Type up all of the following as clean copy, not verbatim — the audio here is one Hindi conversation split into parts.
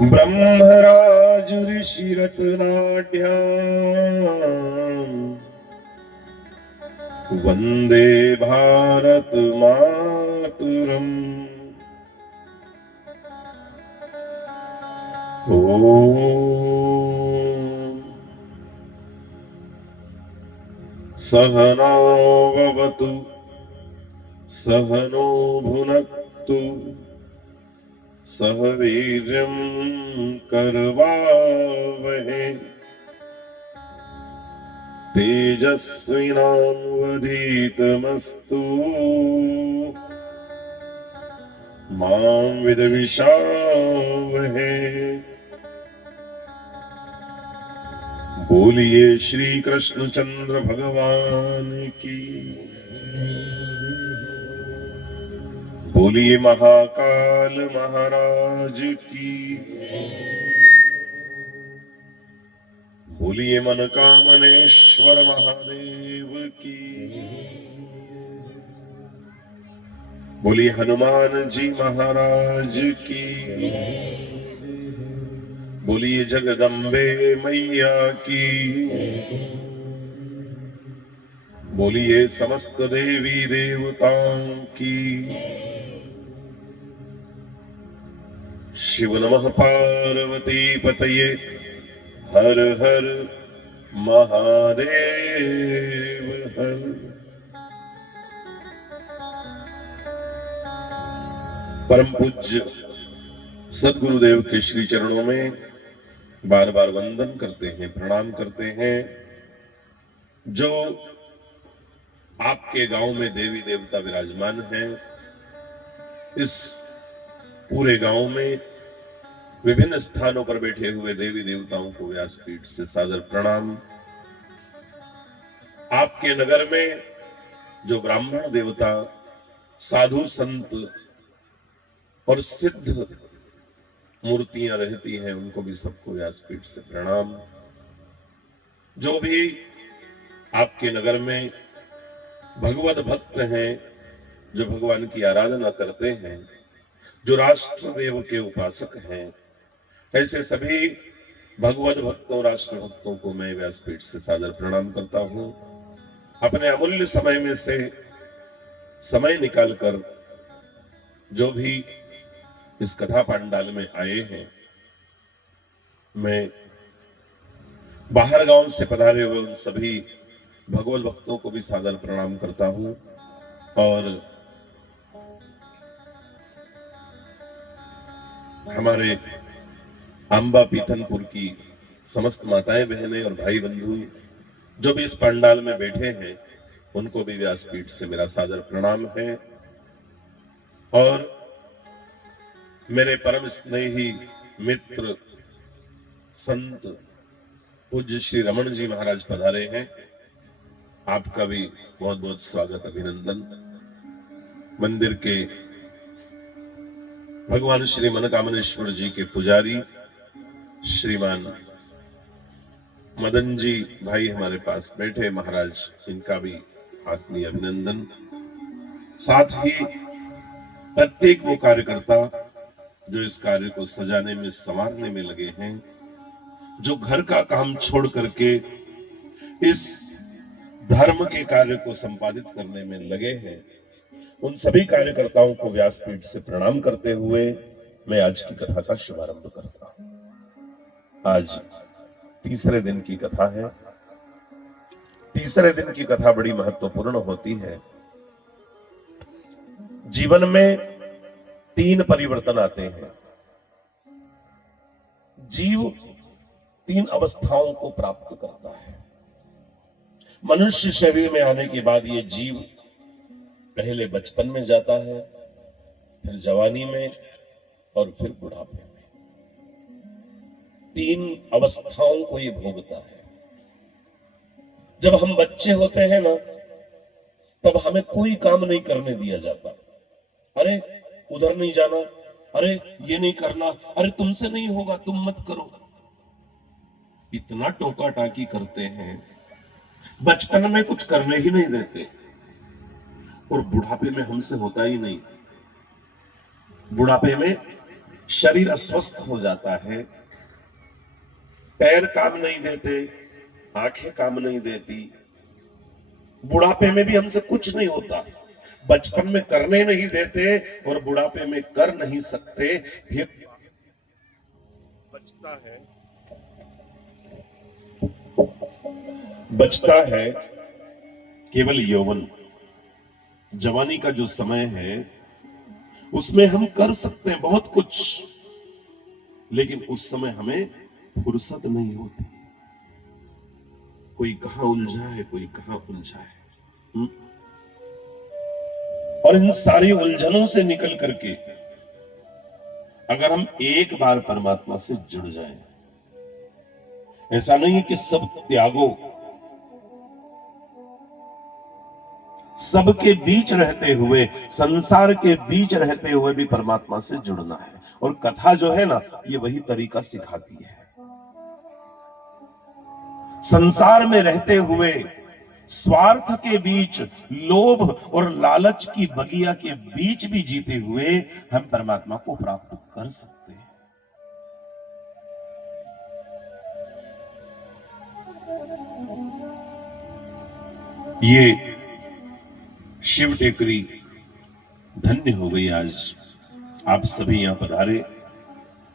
ब्रह्मराज ऋषिरत्नाढ्याम् वंदे भारत मातरम्। ओम सहना भवतु सहनो भुनक्तु सह वीर्यं करवावहै तेजस्विनावधीतमस्तु मां विद्विषावहै। बोलिए श्री कृष्णचंद्र भगवान की, बोलिए महाकाल महाराज की, बोलिए मनकामनेश्वर महादेव की, बोलिए हनुमान जी महाराज की, बोलिए जगदम्बे मैया की, बोलिए समस्त देवी देवताओं की। शिव नमः पार्वती पतये हर हर महादेव हर। परम पूज्य सद्गुरुदेव के श्री चरणों में बार बार वंदन करते हैं, प्रणाम करते हैं। जो आपके गांव में देवी देवता विराजमान हैं, इस पूरे गांव में विभिन्न स्थानों पर बैठे हुए देवी देवताओं को व्यासपीठ से सादर प्रणाम। आपके नगर में जो ब्राह्मण देवता, साधु संत और सिद्ध मूर्तियां रहती हैं, उनको भी सबको व्यासपीठ से प्रणाम। जो भी आपके नगर में भगवत भक्त हैं, जो भगवान की आराधना करते हैं, जो राष्ट्र देव के उपासक हैं, ऐसे सभी भगवत भक्तों, राष्ट्र भक्तों को मैं व्यासपीठ से सादर प्रणाम करता हूं। अपने अमूल्य समय में से समय निकालकर जो भी इस कथा पांडाल में आए हैं, मैं बाहर गांव से पधारे हुए उन सभी भगवत भक्तों को भी सादर प्रणाम करता हूं। और हमारे अंबा पीथनपुर की समस्त माताएं बहनें और भाई बंधु जो भी इस पंडाल में बैठे हैं, उनको भी व्यासपीठ से मेरा सादर प्रणाम है। और मेरे परम स्नेही मित्र संत पूज्य श्री रमण जी महाराज पधारे हैं, आपका भी बहुत बहुत स्वागत, अभिनंदन। मंदिर के भगवान श्री मनकामनेश्वर जी के पुजारी श्रीमान मदन जी भाई हमारे पास बैठे महाराज, इनका भी आत्मीय अभिनंदन। साथ ही प्रत्येक वो कार्यकर्ता जो इस कार्य को सजाने में, संवारने में लगे हैं, जो घर का काम छोड़ करके इस धर्म के कार्य को संपादित करने में लगे हैं, उन सभी कार्यकर्ताओं को व्यासपीठ से प्रणाम करते हुए मैं आज की कथा का शुभारंभ करता हूं। आज तीसरे दिन की कथा है। तीसरे दिन की कथा बड़ी महत्वपूर्ण होती है। जीवन में 3 परिवर्तन आते हैं। जीव 3 अवस्थाओं को प्राप्त करता है। मनुष्य शरीर में आने के बाद ये जीव पहले बचपन में जाता है, फिर जवानी में और फिर बुढ़ापे में। 3 अवस्थाओं को ये भोगता है। जब हम बच्चे होते हैं ना, तब हमें कोई काम नहीं करने दिया जाता। अरे उधर नहीं जाना, अरे ये नहीं करना, अरे तुमसे नहीं होगा, तुम मत करो। इतना टोका टाकी करते हैं, बचपन में कुछ करने ही नहीं देते, और बुढ़ापे में हमसे होता ही नहीं। बुढ़ापे में शरीर अस्वस्थ हो जाता है, पैर काम नहीं देते, आंखें काम नहीं देती, बुढ़ापे में भी हमसे कुछ नहीं होता, बचपन में करने नहीं देते और बुढ़ापे में कर नहीं सकते। फिर बचता है केवल यौवन, जवानी का जो समय है उसमें हम कर सकते हैं बहुत कुछ, लेकिन उस समय हमें फुर्सत नहीं होती। कोई कहां उलझा है, कोई कहां उलझा है। और इन सारी उलझनों से निकल करके अगर हम एक बार परमात्मा से जुड़ जाएं, ऐसा नहीं है कि सब त्यागो, सबके बीच रहते हुए, संसार के बीच रहते हुए भी परमात्मा से जुड़ना है। और कथा जो है ना, ये वही तरीका सिखाती है। संसार में रहते हुए स्वार्थ के बीच, लोभ और लालच की बगिया के बीच भी जीते हुए हम परमात्मा को प्राप्त कर सकते हैं। ये शिव टेकरी धन्य हो गई आज, आप सभी यहां पधारे।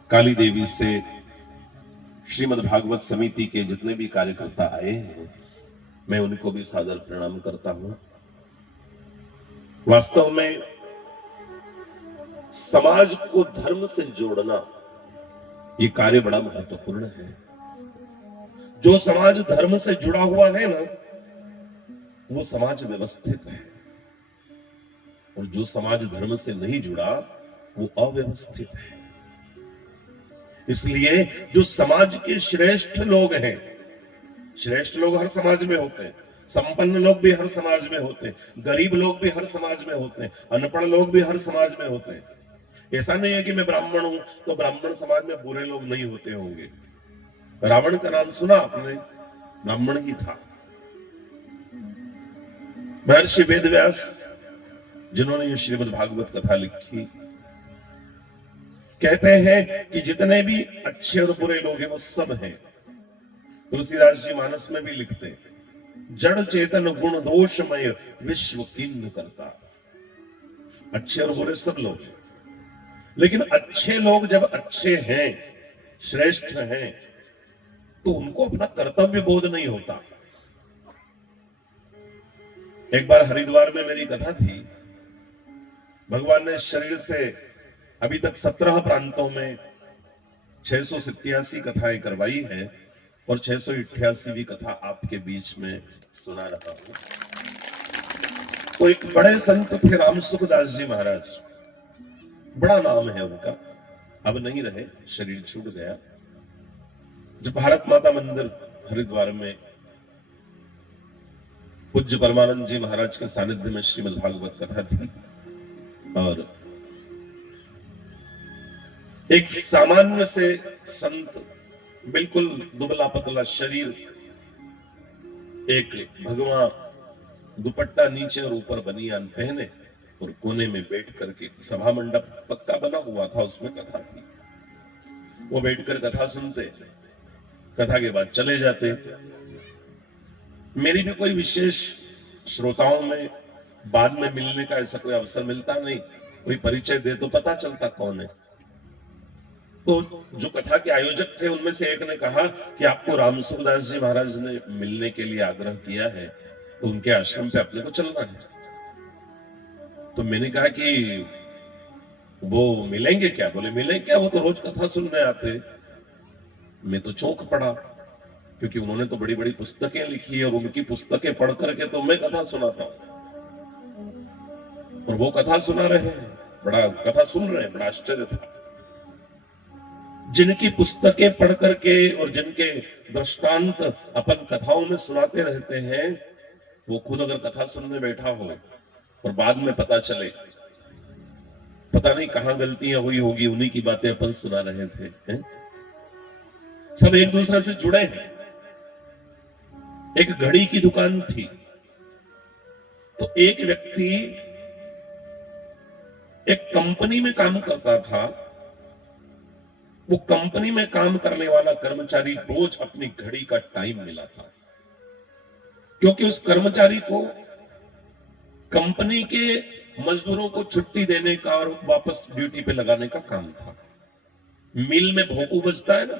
काली देवी से श्रीमद् भागवत समिति के जितने भी कार्यकर्ता आए हैं, मैं उनको भी सादर प्रणाम करता हूं। वास्तव में समाज को धर्म से जोड़ना ये कार्य बड़ा महत्वपूर्ण है। जो समाज धर्म से जुड़ा हुआ है ना, वो समाज व्यवस्थित है, और जो समाज धर्म से नहीं जुड़ा वो अव्यवस्थित है। इसलिए जो समाज के श्रेष्ठ लोग हैं, श्रेष्ठ लोग हर समाज में होते हैं, संपन्न लोग भी हर समाज में होते हैं, गरीब लोग भी हर समाज में होते हैं, अनपढ़ लोग भी हर समाज में होते हैं। ऐसा नहीं है कि मैं ब्राह्मण हूं तो ब्राह्मण समाज में बुरे लोग नहीं होते होंगे। रावण का नाम सुना आपने? ब्राह्मण ही था। महर्षि वेदव्यास जिन्होंने ये श्रीमद् भागवत कथा लिखी, कहते हैं कि जितने भी अच्छे और बुरे लोग हैं वो सब हैं। तुलसीदास जी मानस में भी लिखते हैं, जड़ चेतन गुण दोषमय विश्व किन्न करता। अच्छे और बुरे सब लोग हैं, लेकिन अच्छे लोग जब अच्छे हैं, श्रेष्ठ हैं, तो उनको अपना कर्तव्य बोध नहीं होता। एक बार हरिद्वार में मेरी कथा थी। भगवान ने शरीर से अभी तक 17 प्रांतों में 687 कथाएं करवाई है, और 688वीं कथा आपके बीच में सुना रहा हूं। तो एक बड़े संत थे राम सुखदास जी महाराज, बड़ा नाम है उनका, अब नहीं रहे, शरीर छूट गया। जब भारत माता मंदिर हरिद्वार में पूज्य परमानंद जी महाराज के सानिध्य में श्रीमद् भागवत कथा थी, और एक सामान्य से संत, बिल्कुल दुबला पतला शरीर, एक भगवा दुपट्टा नीचे और ऊपर बनियान पहने और कोने में बैठ करके, सभा मंडप पक्का बना हुआ था, उसमें कथा थी, वो बैठकर कथा सुनते, कथा के बाद चले जाते। मेरी भी कोई विशेष श्रोताओं में बाद में मिलने का ऐसा कोई अवसर मिलता नहीं, कोई परिचय दे तो पता चलता कौन है। तो जो कथा के आयोजक थे उनमें से एक ने कहा कि आपको राम सुखदास जी महाराज ने मिलने के लिए आग्रह किया है, तो उनके आश्रम पे अपने को चलना है। तो मैंने कहा कि वो मिलेंगे क्या? बोले मिलेंगे क्या, वो तो रोज कथा सुनने आते। मैं तो चौंक पड़ा, क्योंकि उन्होंने तो बड़ी बड़ी पुस्तकें लिखी है, और उनकी पुस्तकें पढ़ करके तो मैं कथा सुनाता हूं, और वो कथा सुना रहे हैं, बड़ा कथा सुन रहे हैं, बड़ा आश्चर्य था। जिनकी पुस्तकें पढ़ करके और जिनके दृष्टांत अपन कथाओं में सुनाते रहते हैं, वो खुद अगर कथा सुनने बैठा हो और बाद में पता चले, पता नहीं कहां गलतियां हुई होगी, उन्हीं की बातें अपन सुना रहे थे, हैं? सब एक दूसरे से जुड़े हैं। एक घड़ी की दुकान थी, तो एक व्यक्ति एक कंपनी में काम करता था, वो कंपनी में काम करने वाला कर्मचारी रोज अपनी घड़ी का टाइम मिलाता, क्योंकि उस कर्मचारी को कंपनी के मजदूरों को छुट्टी देने का और वापस ड्यूटी पे लगाने का काम था। मिल में भोंपू बजता है ना,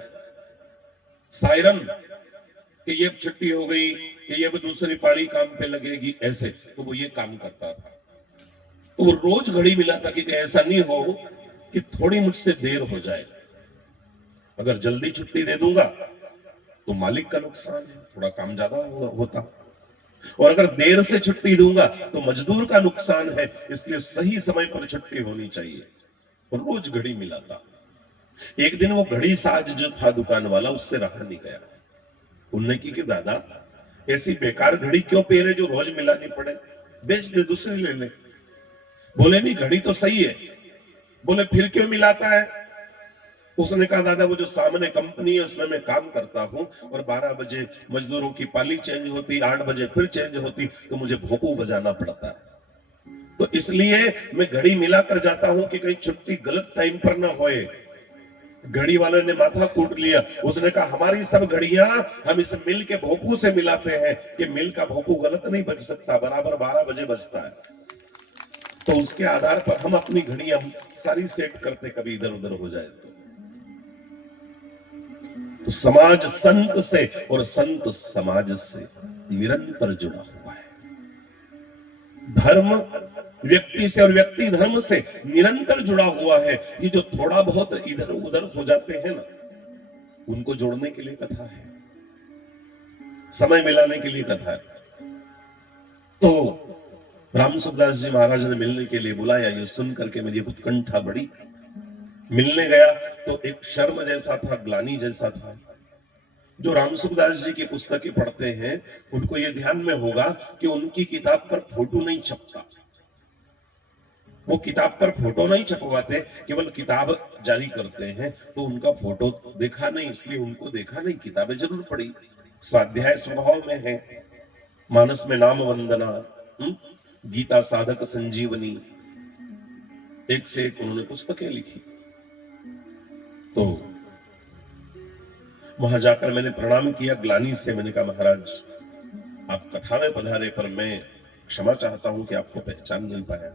सायरन, कि ये छुट्टी हो गई, कि ये दूसरी पारी काम पे लगेगी, ऐसे तो वो ये काम करता था। तो वो रोज घड़ी मिलाता कि ऐसा नहीं हो कि थोड़ी मुझसे देर हो जाए। अगर जल्दी छुट्टी दे दूंगा तो मालिक का नुकसान है, थोड़ा काम ज्यादा होता, और अगर देर से छुट्टी दूंगा तो मजदूर का नुकसान है, इसलिए सही समय पर छुट्टी होनी चाहिए। और रोज घड़ी मिलाता। एक दिन वो घड़ी साज जो था दुकान वाला, उससे रहा नहीं गया। उन्होंने की कि दादा ऐसी बेकार घड़ी क्यों पहने जो रोज मिलानी पड़े, बेच दे, दूसरी ले ले। बोले नहीं, घड़ी तो सही है। बोले फिर क्यों मिलाता है? उसने कहा दादा वो जो सामने कंपनी है उसमें मैं काम करता हूं, और 12 बजे मजदूरों की पाली चेंज होती, 8 बजे फिर चेंज होती, तो मुझे भोंपू बजाना पड़ता है। तो इसलिए मैं घड़ी मिलाकर जाता हूं कि कहीं छुट्टी गलत टाइम पर ना होए। घड़ी वाले ने माथा कूट लिया। उसने कहा हमारी सब घड़ियां हम इस मिल के भोंपू से मिलाते हैं कि मिल का भोंपू गलत नहीं बज सकता, बराबर 12 बजे बजता है। तो उसके आधार पर हम अपनी घड़ियां सारी सेट करते, कभी इधर उधर हो जाए तो समाज संत से और संत समाज से निरंतर जुड़ा हुआ है। धर्म व्यक्ति से और व्यक्ति धर्म से निरंतर जुड़ा हुआ है। ये जो थोड़ा बहुत इधर उधर हो जाते हैं ना, उनको जोड़ने के लिए कथा है, समय मिलाने के लिए कथा है। तो राम सुखदास जी महाराज ने मिलने के लिए बुलाया। ये सुन करके मेरी उत्कंठा बढ़ी। मिलने गया तो एक शर्म जैसा था, ग्लानी जैसा था। जो राम सुखदास जी की पुस्तकें पढ़ते हैं उनको ये ध्यान में होगा कि उनकी किताब पर फोटो नहीं छपता। वो किताब पर फोटो नहीं छपवाते, केवल किताब जारी करते हैं। तो उनका फोटो देखा नहीं, इसलिए उनको देखा नहीं, किताबें जरूर पढ़ी। स्वाध्याय स्वभाव में है, मानस में नाम वंदना, गीता साधक संजीवनी, एक से एक उन्होंने पुस्तकें लिखी। तो वहां जाकर मैंने प्रणाम किया ग्लानी से। मैंने कहा महाराज आप कथा में पधारे, पर मैं क्षमा चाहता हूं कि आपको पहचान नहीं पाया।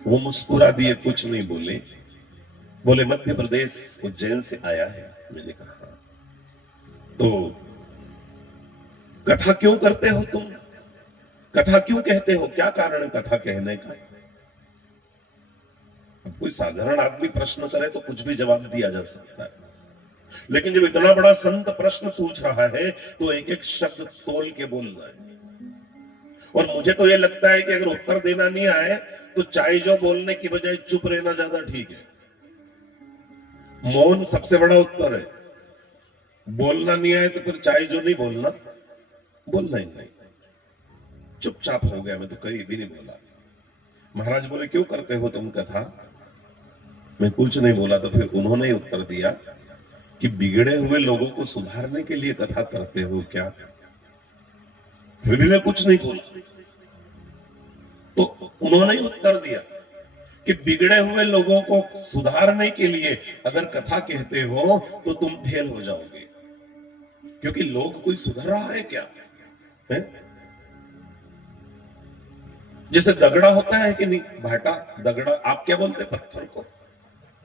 वो मुस्कुरा दिए, कुछ नहीं बोले। बोले मध्य प्रदेश उज्जैन से आया है। मैंने कहा हाँ। तो कथा क्यों करते हो तुम, कथा क्यों कहते हो, क्या कारण है कथा कहने का? अब कोई साधारण आदमी प्रश्न करे तो कुछ भी जवाब दिया जा सकता है, लेकिन जब इतना बड़ा संत प्रश्न पूछ रहा है तो एक एक शब्द तोल के बोल रहा है। और मुझे तो यह लगता है कि अगर उत्तर देना नहीं आए तो चाहे जो बोलने की बजाय चुप रहना ज्यादा ठीक है। मौन सबसे बड़ा उत्तर है। बोलना नहीं आए तो फिर चाहे जो नहीं बोलना, बोलना ही नहीं। चुपचाप हो गया, मैं तो कहीं भी नहीं बोला। महाराज बोले क्यों करते हो तुम कथा? मैं कुछ नहीं बोला। तो फिर उन्होंने ही उत्तर दिया कि बिगड़े हुए लोगों को सुधारने के लिए कथा करते हो क्या? फिर भी मैं कुछ नहीं बोला। तो उन्होंने ही उत्तर दिया कि बिगड़े हुए लोगों को सुधारने के लिए अगर कथा कहते हो तो तुम फेल हो जाओगे, क्योंकि लोग कोई सुधर रहा है क्या है? जैसे दगड़ा होता है कि नहीं, भाटा, दगड़ा, आप क्या बोलते हैं पत्थर को?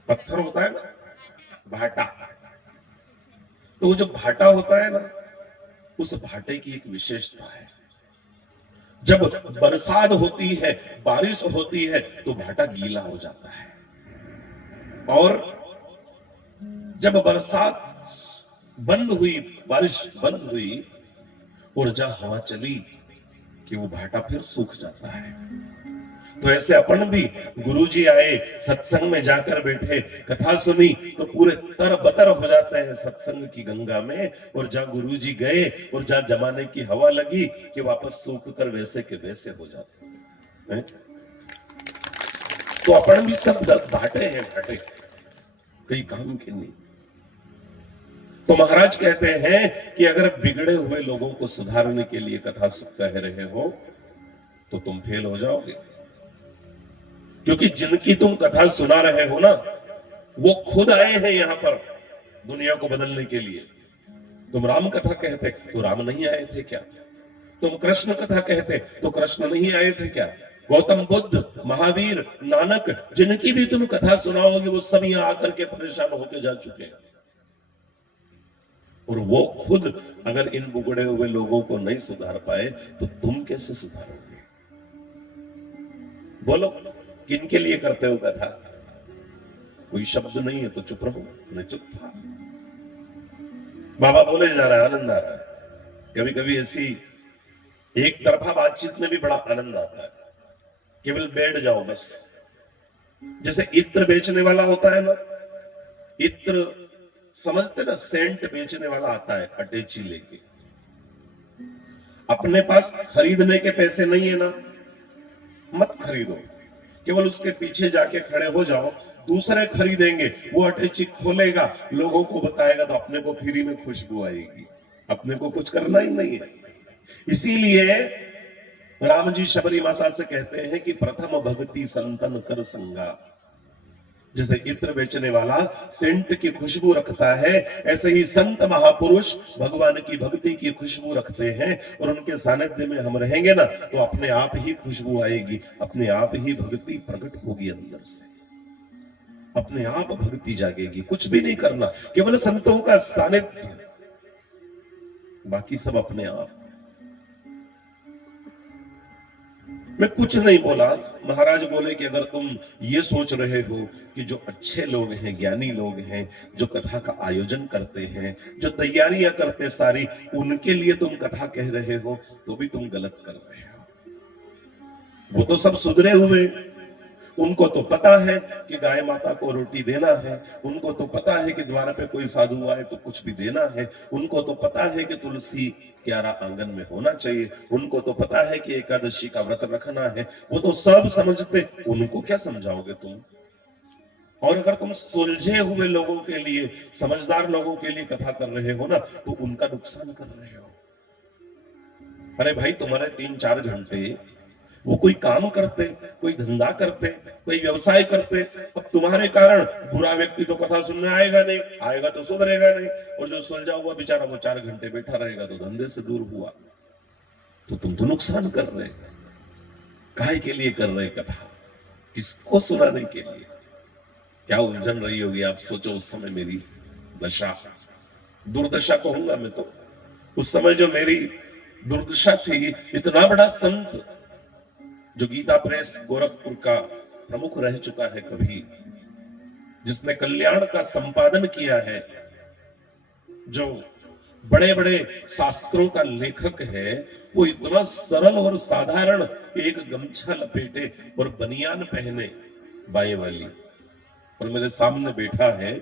पत्थर होता है ना, भाटा। तो वो जो भाटा होता है ना, उस भाटे की एक विशेषता है। जब बरसात होती है, बारिश होती है, तो भाटा गीला हो जाता है। और जब बरसात बंद हुई, बारिश बंद हुई और जब हवा चली कि वो भाटा फिर सूख जाता है। तो ऐसे अपन भी गुरुजी आए, सत्संग में जाकर बैठे, कथा सुनी तो पूरे तरबतर हो जाते हैं सत्संग की गंगा में। और जहां गुरुजी गए और जहां जमाने की हवा लगी कि वापस सूख कर वैसे के वैसे हो जाते हैं। तो अपन भी सब भाटे हैं, भाटे, कई काम के नहीं। तो महाराज कहते हैं कि अगर बिगड़े हुए लोगों को सुधारने के लिए कथा कह रहे हो तो तुम फेल हो जाओगे, क्योंकि जिनकी तुम कथा सुना रहे हो ना, वो खुद आए हैं यहां पर दुनिया को बदलने के लिए। तुम राम कथा कहते तो राम नहीं आए थे क्या? तुम कृष्ण कथा कहते तो कृष्ण नहीं आए थे क्या? गौतम बुद्ध, महावीर, नानक, जिनकी भी तुम कथा सुनाओगे वो सब यहां आकर के परेशान होके जा चुके हैं। और वो खुद अगर इन बुगड़े हुए लोगों को नहीं सुधार पाए तो तुम कैसे सुधारोगे? बोलो, किनके लिए करते हो कथा? कोई शब्द नहीं है तो चुप रहो। मैं चुप था। बाबा बोले जा रहा है, आनंद आ रहा है। कभी कभी ऐसी एक तरफा बातचीत में भी बड़ा आनंद आता है। केवल बैठ जाओ बस। जैसे इत्र बेचने वाला होता है ना, इत्र समझते ना, सेंट बेचने वाला आता है अटैची लेके। अपने पास खरीदने के पैसे नहीं है ना, मत खरीदो। केवल उसके पीछे जाके खड़े हो जाओ, दूसरे खरीदेंगे, वो अटैची खोलेगा, लोगों को बताएगा, तो अपने को फ्री में खुशबू आएगी। अपने को कुछ करना ही नहीं है। इसीलिए राम जी शबरी माता से कहते हैं कि प्रथम भक्ति संतन कर संगा। जैसे इत्र बेचने वाला सेंट की खुशबू रखता है, ऐसे ही संत महापुरुष भगवान की भक्ति की खुशबू रखते हैं। और उनके सानिध्य में हम रहेंगे ना तो अपने आप ही खुशबू आएगी, अपने आप ही भक्ति प्रकट होगी अंदर से, अपने आप भक्ति जागेगी। कुछ भी नहीं करना, केवल संतों का सानिध्य, बाकी सब अपने आप। मैं कुछ नहीं बोला। महाराज बोले कि अगर तुम ये सोच रहे हो कि जो अच्छे लोग हैं, ज्ञानी लोग हैं, जो कथा का आयोजन करते हैं, जो तैयारियां करते सारी, उनके लिए तुम कथा कह रहे हो तो भी तुम गलत कर रहे हो। वो तो सब सुधरे हुए, उनको तो पता है कि गाय माता को रोटी देना है, उनको तो पता है कि द्वार पे कोई साधु आए तो कुछ भी देना है, उनको तो पता है कि तुलसी क्यारा आंगन में होना चाहिए, उनको तो पता है कि एकादशी का व्रत रखना है। वो तो सब समझते, उनको क्या समझाओगे तुम? और अगर तुम सुलझे हुए लोगों के लिए, समझदार लोगों के लिए कथा कर रहे हो ना, तो उनका नुकसान कर रहे हो। अरे भाई, तुम्हारे 3-4 घंटे वो कोई काम करते, कोई धंधा करते, कोई व्यवसाय करते, अब तुम्हारे कारण बुरा व्यक्ति तो कथा सुनने आएगा नहीं, आएगा तो सुधरेगा नहीं। और जो सुलझा हुआ बेचारा वो 4 घंटे बैठा रहेगा तो धंधे से दूर हुआ। तो तुम तो नुकसान कर रहे। काहे के लिए कर रहे कथा? किसको सुनाने के लिए? क्या उलझन रही होगी, आप सोचो। उस समय मेरी दशा, दुर्दशा कहूंगा मैं तो, उस समय जो मेरी दुर्दशा थी। इतना बड़ा संत जो गीता प्रेस गोरखपुर का प्रमुख रह चुका है कभी, जिसने कल्याण का संपादन किया है, जो बड़े बड़े शास्त्रों का लेखक है, वो इतना सरल और साधारण एक गमछा लपेटे और बनियान पहने बाएं वाली, और मेरे सामने बैठा है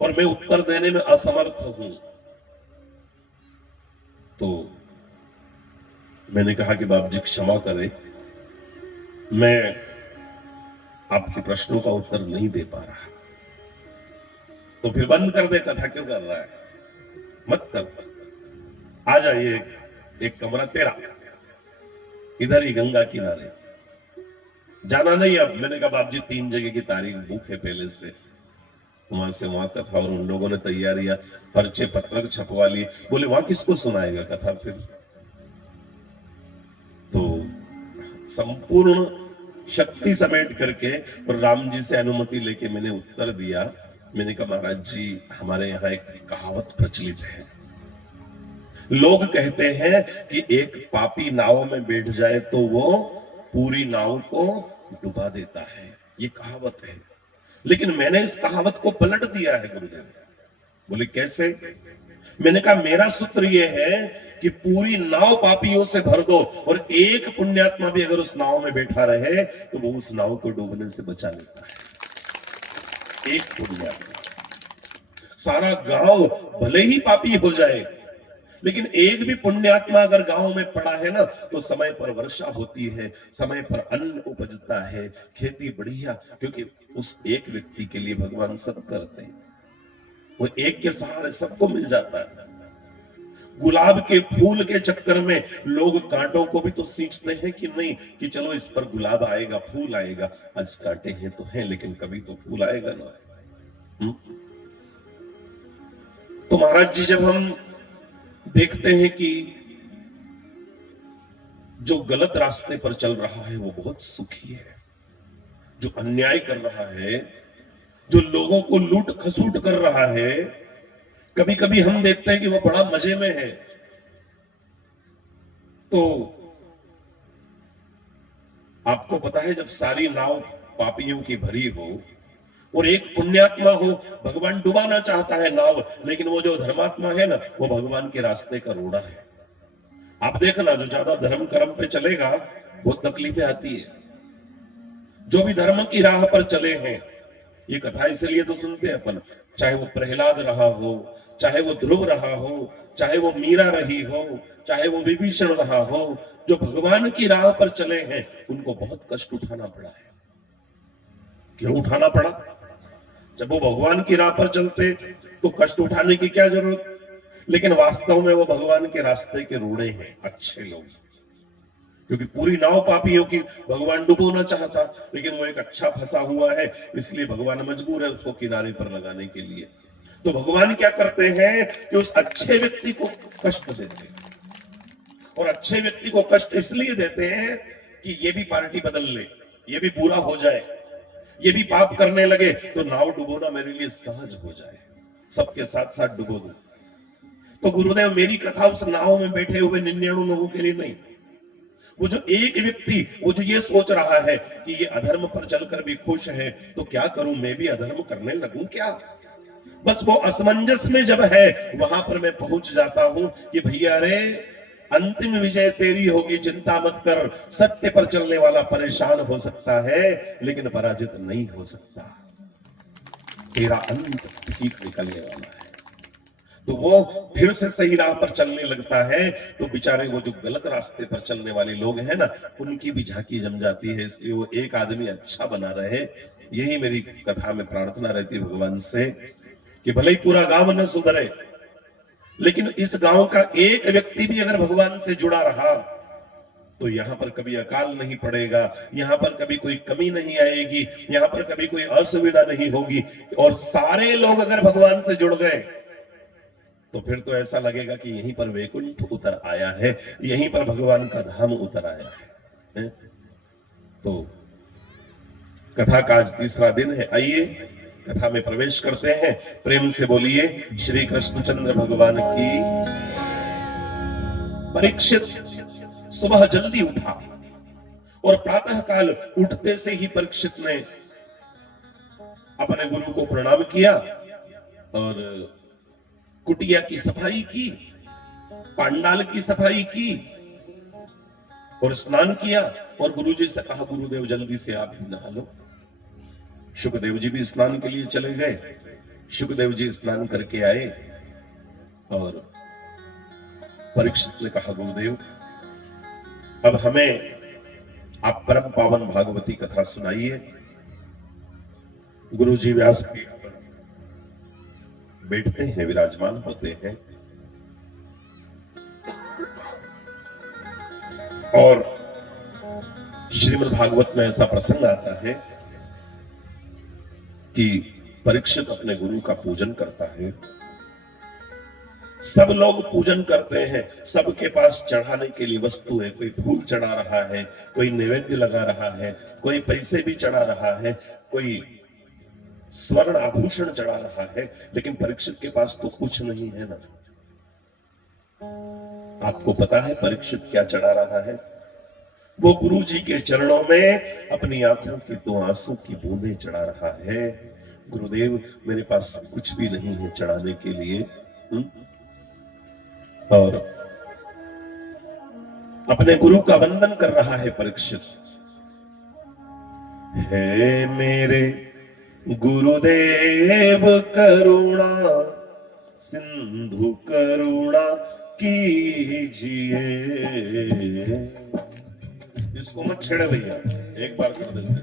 और मैं उत्तर देने में असमर्थ हूं। तो मैंने कहा कि बाप जी क्षमा करें, मैं आपके प्रश्नों का उत्तर नहीं दे पा रहा। तो फिर बंद कर दे, कथा क्यों कर रहा है? मत कर, आ जाइए, एक कमरा तेरा इधर ही गंगा किनारे, जाना नहीं अब। मैंने कहा बाप जी 3 जगह की तारीख बुक है पहले से, वहां से वहां कथा, और उन लोगों ने तैयारियां, पर्चे पत्रक छपवा लिए। बोले वहां किसको सुनाएगा कथा फिर? तो संपूर्ण शक्ति समेट करके और राम जी से अनुमति लेके मैंने उत्तर दिया। मैंने कहा महाराज जी, हमारे यहाँ एक कहावत प्रचलित है, लोग कहते हैं कि एक पापी नाव में बैठ जाए तो वो पूरी नाव को डुबा देता है। ये कहावत है, लेकिन मैंने इस कहावत को पलट दिया है गुरुदेव। बोले कैसे? मैंने कहा मेरा सूत्र ये है कि पूरी नाव पापियों से भर दो, और एक पुण्यात्मा भी अगर उस नाव में बैठा रहे तो वो उस नाव को डूबने से बचा लेता है। एक पुण्यात्मा। सारा गांव भले ही पापी हो जाए, लेकिन एक भी पुण्यात्मा अगर गांव में पड़ा है ना, तो समय पर वर्षा होती है, समय पर अन्न उपजता है, खेती बढ़िया, क्योंकि उस एक व्यक्ति के लिए भगवान सब करते हैं। वो एक के सहारे सबको मिल जाता है। गुलाब के फूल के चक्कर में लोग कांटों को भी तो सींचते हैं कि नहीं, कि चलो इस पर गुलाब आएगा, फूल आएगा। आज कांटे हैं तो हैं, लेकिन कभी तो फूल आएगा ना। हम्म? तो महाराज जी, जब हम देखते हैं कि जो गलत रास्ते पर चल रहा है वो बहुत सुखी है, जो अन्याय कर रहा है, जो लोगों को लूट खसूट कर रहा है, कभी कभी हम देखते हैं कि वो बड़ा मजे में है। तो आपको पता है, जब सारी नाव पापियों की भरी हो और एक पुण्यात्मा हो, भगवान डुबाना चाहता है नाव, लेकिन वो जो धर्मात्मा है ना, वो भगवान के रास्ते का रोड़ा है। आप देखना, जो ज्यादा धर्म कर्म पे चलेगा बहुत तकलीफें आती है। जो भी धर्म की राह पर चले हैं, ये कथा इसलिए तो सुनते हैं अपन, चाहे वो प्रहलाद रहा हो, चाहे वो ध्रुव रहा हो, चाहे वो मीरा रही हो, चाहे वो विभीषण रहा हो, जो भगवान की राह पर चले हैं उनको बहुत कष्ट उठाना पड़ा है। क्यों उठाना पड़ा? जब वो भगवान की राह पर चलते तो कष्ट उठाने की क्या जरूरत? लेकिन वास्तव में वो भगवान के रास्ते के रोड़े हैं, अच्छे लोग, क्योंकि पूरी नाव पापियों की भगवान डुबोना चाहता, लेकिन वो एक अच्छा फंसा हुआ है, इसलिए भगवान मजबूर है उसको किनारे पर लगाने के लिए। तो भगवान क्या करते हैं कि उस अच्छे व्यक्ति को कष्ट देते हैं, और अच्छे व्यक्ति को कष्ट इसलिए देते हैं कि ये भी पार्टी बदल ले, ये भी बुरा हो जाए, ये भी पाप करने लगे, तो नाव डुबोना मेरे लिए सहज हो जाए, सबके साथ साथ डुबो दो। तो गुरुदेव, मेरी कथा उस नाव में बैठे हुए 99 लोगों के लिए नहीं, वो जो एक व्यक्ति, वो जो ये सोच रहा है कि ये अधर्म पर चलकर भी खुश है, तो क्या करूं, मैं भी अधर्म करने लगूं क्या? बस वो असमंजस में जब है, वहां पर मैं पहुंच जाता हूं कि भैया रे, अंतिम विजय तेरी होगी, चिंता मत कर। सत्य पर चलने वाला परेशान हो सकता है, लेकिन पराजित नहीं हो सकता। तेरा अंत ठीक निकलने वाला है। तो वो फिर से सही राह पर चलने लगता है। तो बेचारे वो जो गलत रास्ते पर चलने वाले लोग हैं ना, उनकी भी झांकी जम जाती है, इसलिए वो एक आदमी अच्छा बना रहे। यही मेरी कथा में प्रार्थना रहती है भगवान से, कि भले ही पूरा गांव न सुधरे, लेकिन इस गांव का एक व्यक्ति भी अगर भगवान से जुड़ा रहा, तो यहाँ पर कभी अकाल नहीं पड़ेगा, यहाँ पर कभी कोई कमी नहीं आएगी, यहाँ पर कभी कोई असुविधा नहीं होगी। और सारे लोग अगर भगवान से जुड़ गए, तो फिर तो ऐसा लगेगा कि यहीं पर वैकुंठ उतर आया है, यहीं पर भगवान का धाम उतर आया है। तो कथा का आज तीसरा दिन है। आइए कथा में प्रवेश करते हैं। प्रेम से बोलिए श्री कृष्णचंद्र भगवान की। परीक्षित सुबह जल्दी उठा, और प्रातः काल उठते से ही परीक्षित ने अपने गुरु को प्रणाम किया, और कुटिया की सफाई की, पांडाल की सफाई की, और स्नान किया, और गुरुजी से कहा, गुरुदेव जल्दी से आप भी नहा लो। शुकदेव जी भी स्नान के लिए चले गए। शुकदेव जी स्नान करके आए, और परीक्षित ने कहा, गुरुदेव अब हमें आप परम पावन भागवती कथा सुनाइए। गुरुजी व्यास पीठ पर बैठते हैं, विराजमान होते हैं, और श्रीमद् भागवत में ऐसा प्रसंग आता है कि परीक्षित अपने गुरु का पूजन करता है। सब लोग पूजन करते हैं, सबके पास चढ़ाने के लिए वस्तु है। कोई फूल चढ़ा रहा है, कोई नैवेद्य लगा रहा है, कोई पैसे भी चढ़ा रहा है, कोई स्वर्ण आभूषण चढ़ा रहा है, लेकिन परीक्षित के पास तो कुछ नहीं है ना। आपको पता है परीक्षित क्या चढ़ा रहा है? वो गुरु जी के चरणों में अपनी आंखों की 2 आंसू की बूंदें चढ़ा रहा है। गुरुदेव मेरे पास कुछ भी नहीं है चढ़ाने के लिए। और अपने गुरु का वंदन कर रहा है परीक्षित। हे मेरे गुरुदेव करुणा सिंधु करुणा कीजिए। इसको मत छेड़े भैया, एक बार कर देते।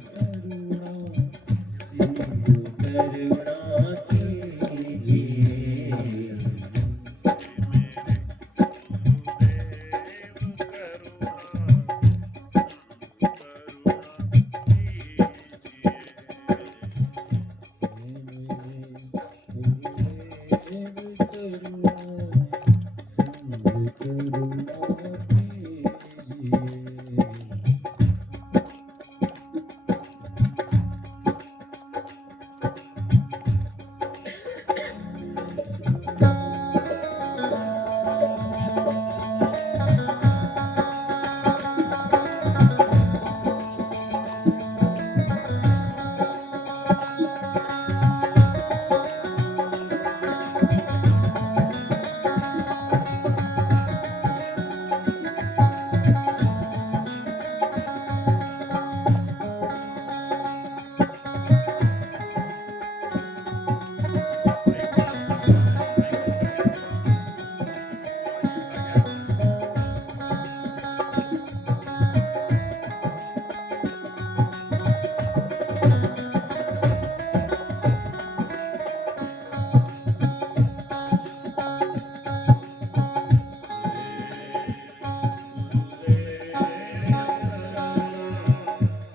करुणा कीजिए।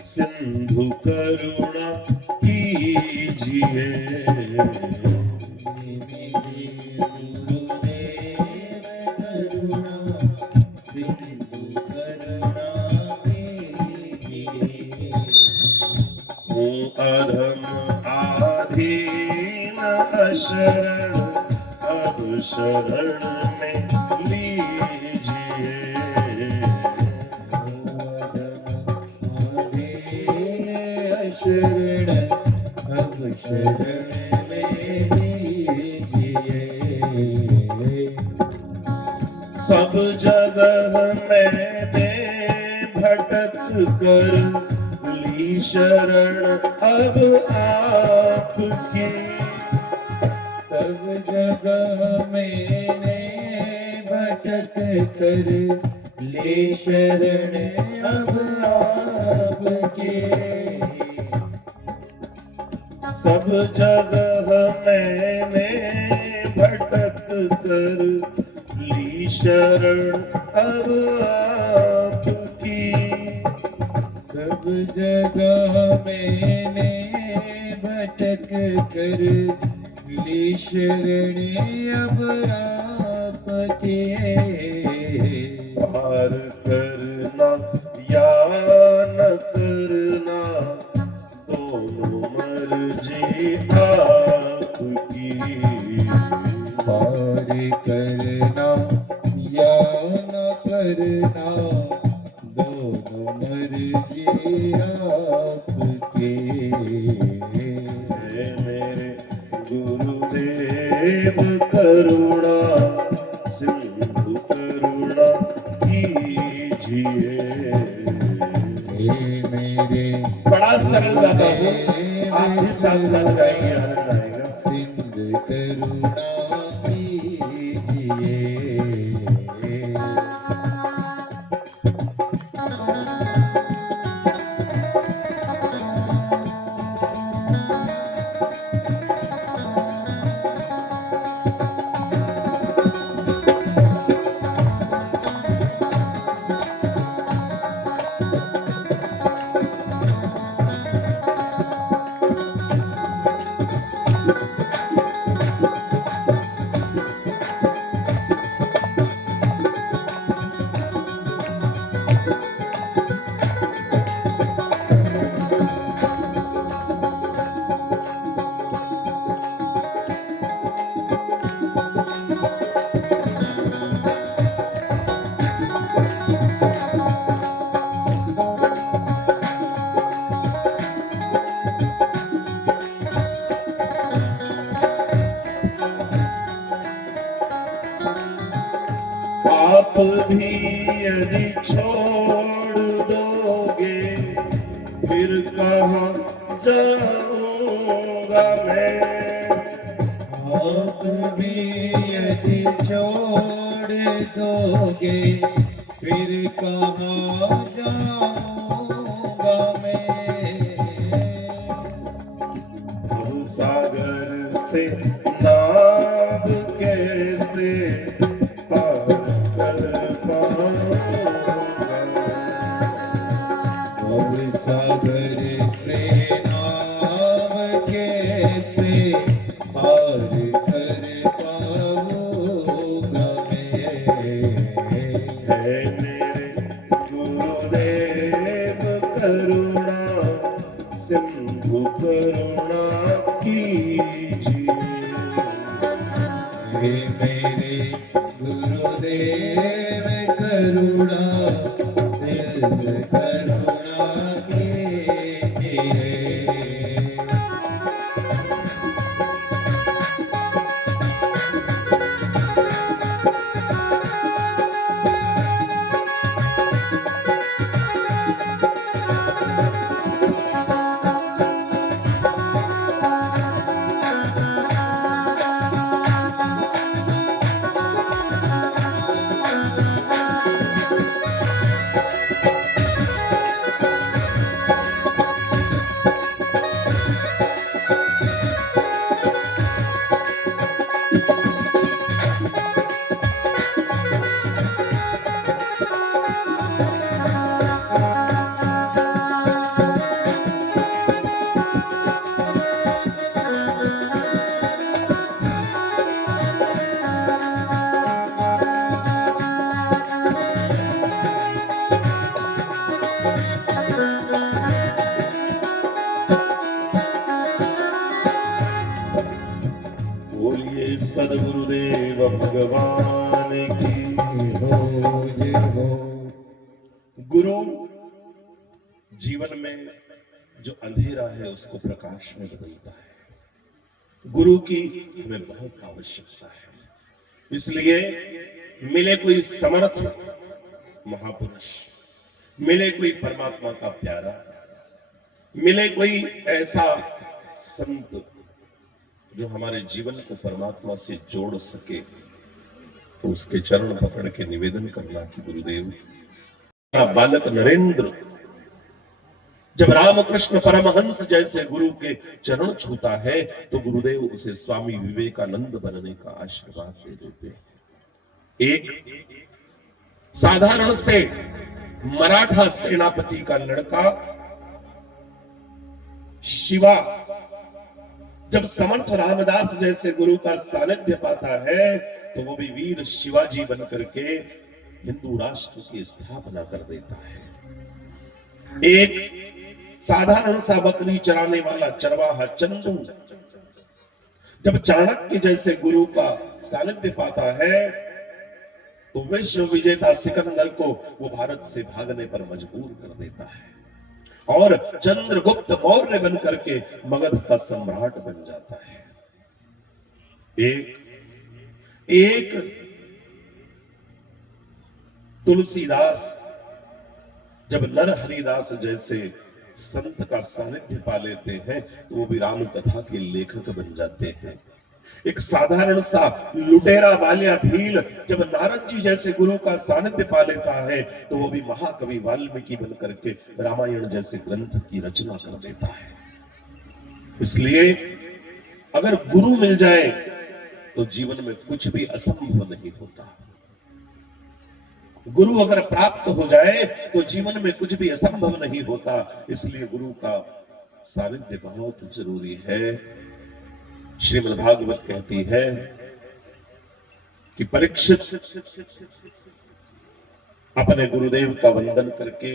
सिंधु करुणा कीजिए। हूँ अधम आधीन अशरण, अब शरण में लीजिए। शरण अब शरण में लीजिए। सब जगह मैंने भटक कर ली शरण अब आपकी। सब जगह मैंने भटक कर ली शरण अब आपकी। सब जगह मैंने भटक कर ली शरण अब आपकी। सब जगह मैंने भटक कर ली शरण अब आपकी। पार करना या न करना दोनों मर्जी आपकी। पार करना या न करना दोनों मर्जी आपकी। हे मेरे गुरुदेव करुणा सिंधु करुणा कीजिए। हे मेरे बड़ा सरल गाता हूँ, आप भी साथ साथ गाएंगे, आनंद आएगा। सिंधु करुणा कीजिए। आप भी यदि छोड़ दोगे फिर कहाँ जाऊंगा मैं। आप भी यदि छोड़ दोगे फिर कहाँ जाऊंगा मैं। सागर से नाव कैसे पार कर पाऊंगा। और सागर से नाव कैसे पार कर पाऊंगा मैं। है मेरे गुरुदेव करुणा सिंधु करुणा कीजिए। हे मेरे गुरुदेव करुणा सिंध करुणा कीजिए। बोलिए सदगुरुदेव भगवान की जय हो। गुरु जीवन में जो अंधेरा है उसको प्रकाश में बदलता है। गुरु की हमें बहुत आवश्यकता है। इसलिए मिले कोई समर्थ महापुरुष, मिले कोई परमात्मा का प्यारा, मिले कोई ऐसा संत जो हमारे जीवन को परमात्मा से जोड़ सके, तो उसके चरण पकड़ के निवेदन करना कि गुरुदेव, बालक नरेंद्र जब रामकृष्ण परमहंस जैसे गुरु के चरण छूता है तो गुरुदेव उसे स्वामी विवेकानंद बनने का आशीर्वाद दे देते हैं। एक साधारण से मराठा सेनापति का लड़का शिवा जब समर्थ रामदास जैसे गुरु का सानिध्य पाता है तो वो भी वीर शिवाजी बनकर के हिंदू राष्ट्र की स्थापना कर देता है। एक साधारण सा बकरी चराने वाला चरवाहा चंदू जब चाणक्य जैसे गुरु का सानिध्य पाता है तो विश्व विजेता सिकंदर को वो भारत से भागने पर मजबूर कर देता है और चंद्रगुप्त मौर्य बन करके मगध का सम्राट बन जाता है। एक तुलसीदास जब नरहरिदास जैसे संत का सानिध्य पा लेते हैं तो वो भी राम कथा के लेखक बन जाते हैं। एक साधारण सा लुटेरा वालिया भील जब नारद जी जैसे गुरु का सानिध्य पा लेता है तो वो भी महाकवि वाल्मीकि बन करके रामायण जैसे ग्रंथ की रचना कर देता है। इसलिए अगर गुरु मिल जाए तो जीवन में कुछ भी असंभव नहीं होता। गुरु अगर प्राप्त हो जाए तो जीवन में कुछ भी असंभव नहीं होता। इसलिए गुरु का सानिध्य बहुत जरूरी है। श्रीमद् भागवत कहती है कि परीक्षित अपने गुरुदेव का वंदन करके,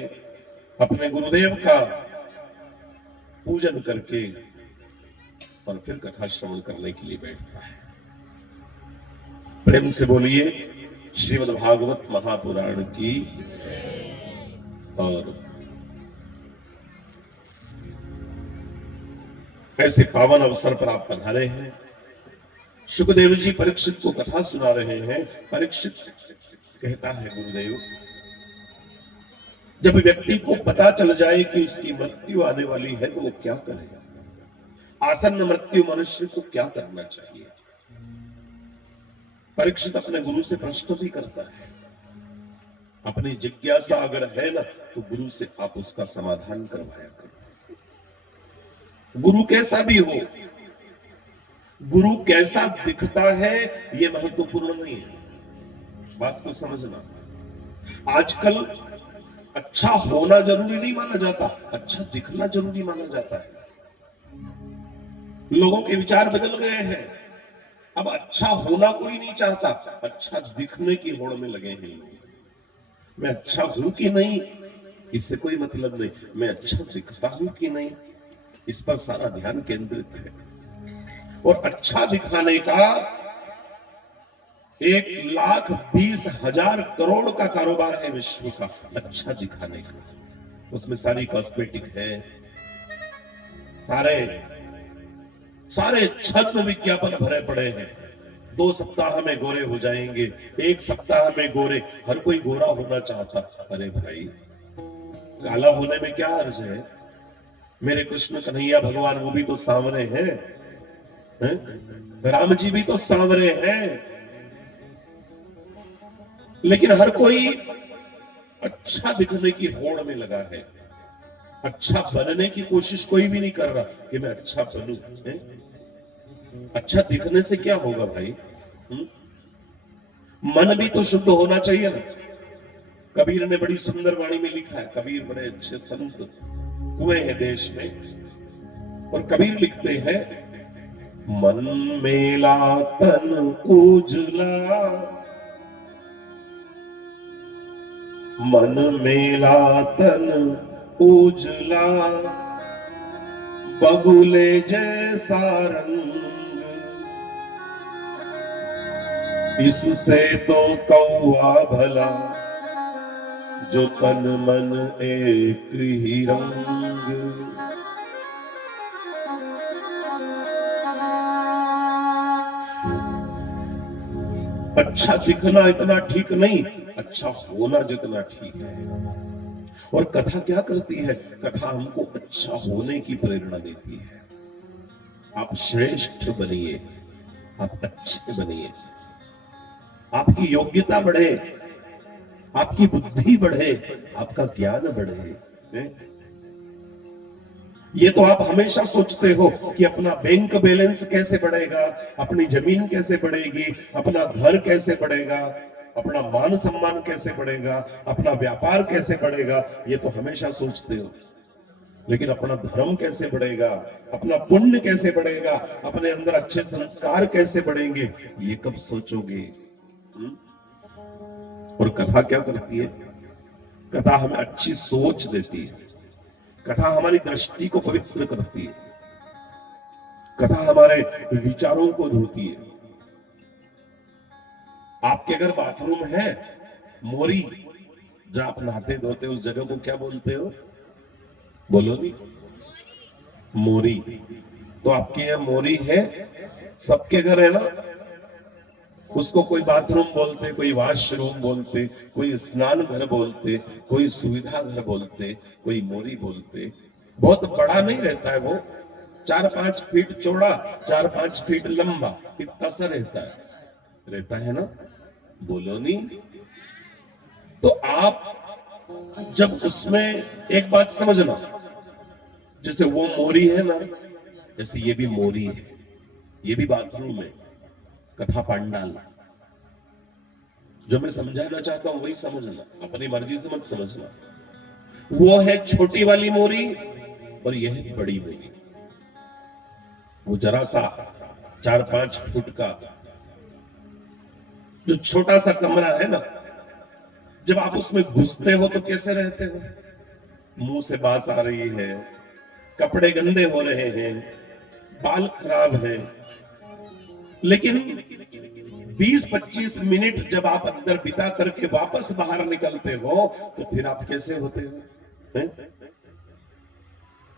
अपने गुरुदेव का पूजन करके और फिर कथा श्रवण करने के लिए बैठता है। प्रेम से बोलिए श्रीमद् भागवत महापुराण की। और ऐसे पावन अवसर पर आप पधारे हैं। सुखदेव जी परीक्षित को कथा सुना रहे हैं। परीक्षित कहता है गुरुदेव, जब व्यक्ति को पता चल जाए कि उसकी मृत्यु आने वाली है तो वो क्या करेगा? आसन्न मृत्यु मनुष्य को क्या करना चाहिए? परीक्षित अपने गुरु से प्रश्न भी करता है। अपनी जिज्ञासा अगर है ना तो गुरु से आप उसका समाधान करवाया करो। गुरु कैसा भी हो, गुरु कैसा दिखता है ये महत्वपूर्ण नहीं है। बात को समझना। आजकल अच्छा होना जरूरी नहीं माना जाता, अच्छा दिखना जरूरी माना जाता है। लोगों के विचार बदल गए हैं। अब अच्छा होना कोई नहीं चाहता, अच्छा दिखने की होड़ में लगे हैं लोग। मैं अच्छा हूं कि नहीं इससे कोई मतलब नहीं, मैं अच्छा दिखता हूं कि नहीं इस पर सारा ध्यान केंद्रित है। और अच्छा दिखाने का 1,20,000 करोड़ का कारोबार है विश्व का, अच्छा दिखाने का। उसमें सारी कॉस्मेटिक है, सारे छद्म विज्ञापन भरे पड़े हैं। 2 सप्ताह में गोरे हो जाएंगे, 1 सप्ताह में गोरे। हर कोई गोरा होना चाहता। अरे भाई, काला होने में क्या अर्ज है? मेरे कृष्ण कन्हैया भगवान वो भी तो सांवरे हैं, हैं? राम जी भी तो सांवरे हैं। लेकिन हर कोई अच्छा दिखने की होड़ में लगा है, अच्छा बनने की कोशिश कोई भी नहीं कर रहा कि मैं अच्छा बनूं। अच्छा दिखने से क्या होगा भाई? मन भी तो शुद्ध होना चाहिए ना। कबीर ने बड़ी सुंदर वाणी में लिखा है, कबीर बड़े अच्छे संत हुए हैं देश में, और कबीर लिखते हैं, मन मेला तन उजला, मन मेला तन उजला, बगुले जैसा रंग, इससे तो कौआ भला, जो तन मन एक ही रंग। अच्छा दिखना इतना ठीक नहीं, अच्छा होना जितना ठीक है। और कथा क्या करती है? कथा हमको अच्छा होने की प्रेरणा देती है। आप श्रेष्ठ बनिए, आप अच्छे बनिए, आपकी योग्यता बढ़े, आपकी बुद्धि बढ़े, आपका ज्ञान बढ़े। ये तो आप हमेशा सोचते हो कि अपना बैंक बैलेंस कैसे बढ़ेगा, अपनी जमीन कैसे बढ़ेगी, अपना घर कैसे बढ़ेगा, अपना मान सम्मान कैसे बढ़ेगा, अपना व्यापार कैसे बढ़ेगा, ये तो हमेशा सोचते हो। लेकिन अपना धर्म कैसे बढ़ेगा, अपना पुण्य कैसे बढ़ेगा, अपने अंदर अच्छे संस्कार कैसे बढ़ेंगे, ये कब सोचोगे? और कथा क्या करती है? कथा हमें अच्छी सोच देती है, कथा हमारी दृष्टि को पवित्र करती है, कथा हमारे विचारों को धोती है। आपके अगर बाथरूम है मोरी, जहां आप नहाते धोते उस जगह को क्या बोलते हो? बोलो नहीं, मोरी। तो आपके यहाँ मोरी है, सबके घर है ना। उसको कोई बाथरूम बोलते, कोई वॉशरूम बोलते, कोई स्नान घर बोलते, कोई सुविधा घर बोलते, कोई मोरी बोलते। बहुत बड़ा नहीं रहता है वो, 4-5 फीट चौड़ा, 4-5 फीट लंबा, इतना सा रहता है ना। बोलो नहीं। तो आप जब उसमें एक बात समझना, जैसे वो मोरी है ना, जैसे ये भी मोरी है, ये भी बाथरूम है, कथा पांडाल। जो मैं समझाना चाहता हूं वही समझना, अपनी मर्जी से मत समझना। वो है छोटी वाली मोरी और यह है बड़ी मोरी। वो जरा सा 4-5 फुट का जो छोटा सा कमरा है ना, जब आप उसमें घुसते हो तो कैसे रहते हो? मुंह से बास आ रही है, कपड़े गंदे हो रहे हैं, बाल खराब हैं। लेकिन 20-25 मिनट जब आप अंदर बिता करके वापस बाहर निकलते हो तो फिर आप कैसे होते हो?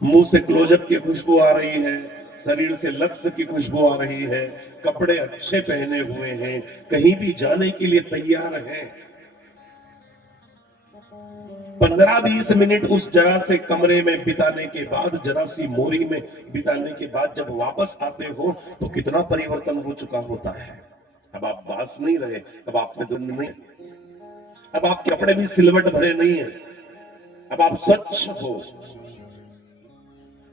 मुंह से क्लोजअप की खुशबू आ रही है, शरीर से लक्स की खुशबू आ रही है, कपड़े अच्छे पहने हुए हैं, कहीं भी जाने के लिए तैयार हैं। 15-20 मिनट उस जरा से कमरे में बिताने के बाद, जरा सी मोरी में बिताने के बाद जब वापस आते हो तो कितना परिवर्तन हो चुका होता है। अब आप बास नहीं रहे, अब आप में दुर्गंध नहीं, अब आपके कपड़े भी सिलवट भरे नहीं है, अब आप स्वच्छ हो।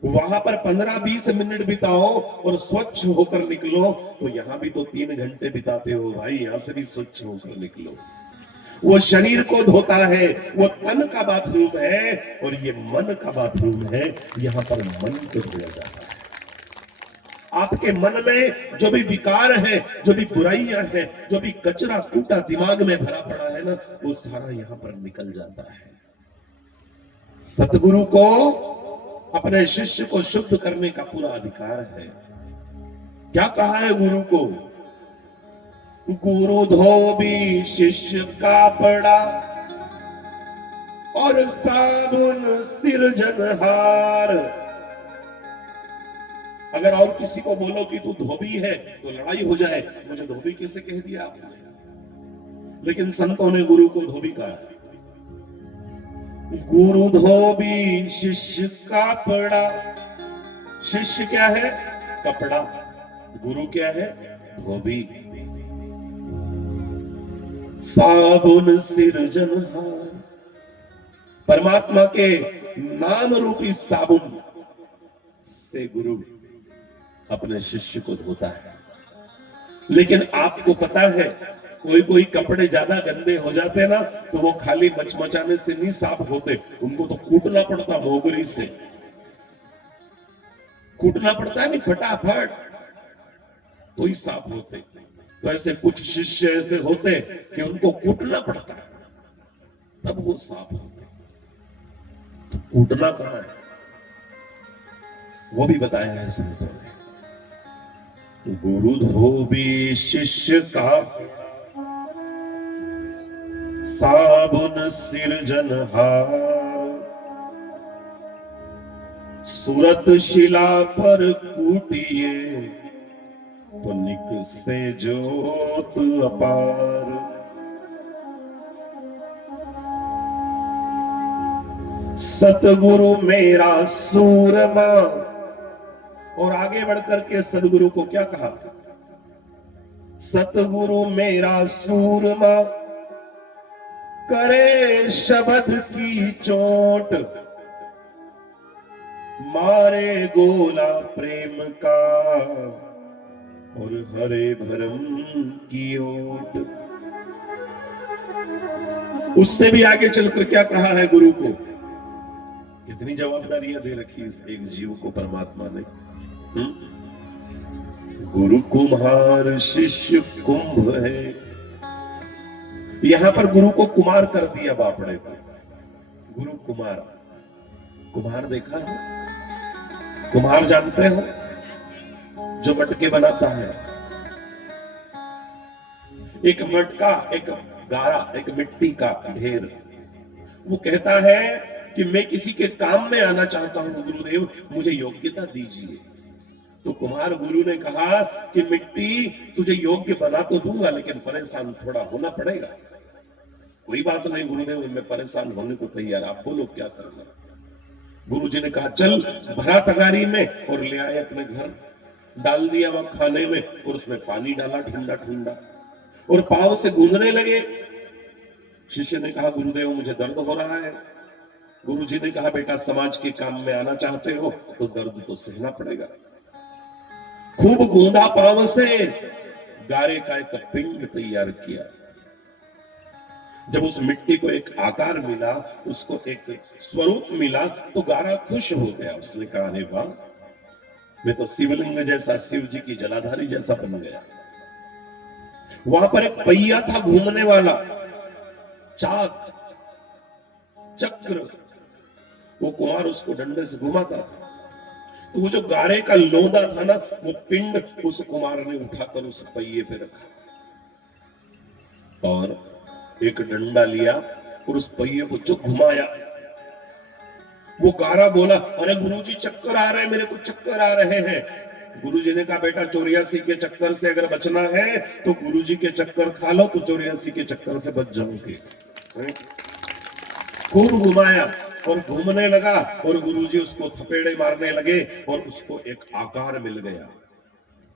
वहां पर 15-20 मिनट बिताओ और स्वच्छ होकर निकलो, तो यहां भी तो 3 घंटे बिताते हो भाई, यहां से भी स्वच्छ होकर निकलो। वो शरीर को धोता है, वो तन का बाथरूम है, और ये मन का बाथरूम है। यहां पर मन को धोया जाता है। आपके मन में जो भी विकार है, जो भी बुराइयां हैं, जो भी कचरा कूटा दिमाग में भरा पड़ा है ना, वो सारा यहां पर निकल जाता है। सतगुरु को अपने शिष्य को शुद्ध करने का पूरा अधिकार है। क्या कहा है गुरु को? गुरु धोबी शिष्य कापड़ा और साबुन सिरजनहार। अगर और किसी को बोलो कि तू धोबी है तो लड़ाई हो जाए, मुझे धोबी कैसे कह दिया आपने? लेकिन संतों ने गुरु को धोबी कहा है। गुरु धोबी शिष्य कापड़ा। शिष्य क्या है? कपड़ा। गुरु क्या है? धोबी। साबुन सिरजनहार। परमात्मा के नाम रूपी साबुन से गुरु अपने शिष्य को धोता है। लेकिन आपको पता है, कोई कोई कपड़े ज्यादा गंदे हो जाते हैं ना, तो वो खाली मचमचाने से नहीं साफ होते, उनको तो कूटना पड़ता, मोगरी से कूटना पड़ता है, नहीं फटाफट, तो ही साफ होते। तो ऐसे कुछ शिष्य ऐसे होते कि उनको कूटना पड़ता है, तब वो साफ होते। तो कूटना कहां है, वो भी बताया है संतों ने। गुरु धोबी शिष्य का साबुन सिरजनहार। सूरत शिला पर कूटिए तो निकसे ज्योत अपार। सतगुरु मेरा सूरमा। और आगे बढ़कर के सदगुरु को क्या कहा? सतगुरु मेरा सूरमा, करे शब्द की चोट, मारे गोला प्रेम का और हरे भरम की ओट। उससे भी आगे चलकर क्या कहा है गुरु को? कितनी जवाबदारियां दे रखी इस एक जीव को परमात्मा ने। गुरु कुम्हार शिष्य कुंभ है। यहां पर गुरु को कुमार कर दिया बाप ने। गुरु कुमार। कुम्हार देखा है? कुम्हार जानते हो? जो मटके बनाता है। एक मटका, एक गारा, एक मिट्टी का ढेर। वो कहता है कि मैं किसी के काम में आना चाहता हूं गुरुदेव, मुझे योग्यता दीजिए। तो कुमार गुरु ने कहा कि मिट्टी तुझे योग्य बना तो दूंगा, लेकिन परेशान थोड़ा होना पड़ेगा। कोई बात नहीं गुरुदेव, मैं परेशान होने को तैयार, आप बोलो क्या करना। गुरु जी ने कहा चल, भरा तगारी में और ले आए अपने घर। डाल दिया वहां खाने में और उसमें पानी डाला ठंडा ठंडा, और पांव से गूंदने लगे। शिष्य ने कहा गुरुदेव मुझे दर्द हो रहा है। गुरु जी ने कहा बेटा, समाज के काम में आना चाहते हो तो दर्द तो सहना पड़ेगा। खूब गूंदा पांव से, गारे का एक पिंड तैयार किया। जब उस मिट्टी को एक आकार मिला, उसको एक स्वरूप मिला, तो गारा खुश हो गया। उसने कहा अरे वाह, मैं तो शिवलिंग जैसा, शिव जी की जलाधारी जैसा बन गया। वहां पर एक पहिया था घूमने वाला, चाक, चक्र। वो कुमार उसको डंडे से घुमाता था। तो वो जो गारे का लोंदा था ना, वो पिंड उस कुमार ने उठाकर उस पहिए पे रखा और एक डंडा लिया और उस पहिए को जो घुमाया। वो गारा बोला अरे गुरुजी चक्कर आ रहे हैं, मेरे को चक्कर आ रहे हैं। गुरुजी ने कहा बेटा, 84 के चक्कर से अगर बचना है तो गुरुजी के चक्कर खा लो, तो 84 के चक्कर से बच जाओगे। खूब घुमाया और घूमने लगा, और गुरुजी उसको थपेड़े मारने लगे और उसको एक आकार मिल गया।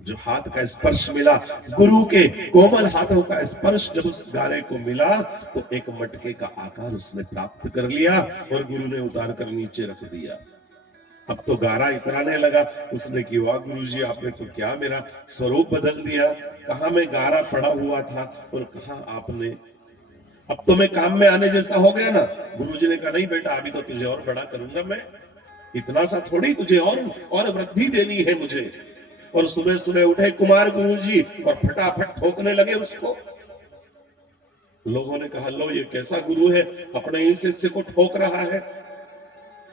जो हाथ का स्पर्श मिला, गुरु के कोमल हाथों का स्पर्श जब उस गारे को मिला, तो एक मटके का आकार उसने प्राप्त कर लिया और गुरु ने उतार कर नीचे रख दिया। अब तो गारा इतराने लगा। उसने कि वाह गुरुजी, आपने तो क्या मेरा स्वरूप बदल दिया। कहां मैं गारा पड़ा हुआ था और कहां आपने, अब तो मैं काम में आने जैसा हो गया ना। गुरुजी ने कहा नहीं बेटा, अभी तो तुझे और बड़ा करूंगा मैं, इतना सा थोड़ी, तुझे और वृद्धि देनी है मुझे। और सुबह सुबह उठे कुमार गुरुजी और फटाफट ठोकने लगे उसको। लोगों ने कहा लो, ये कैसा गुरु है, अपने ही शिष्य को ठोक रहा है।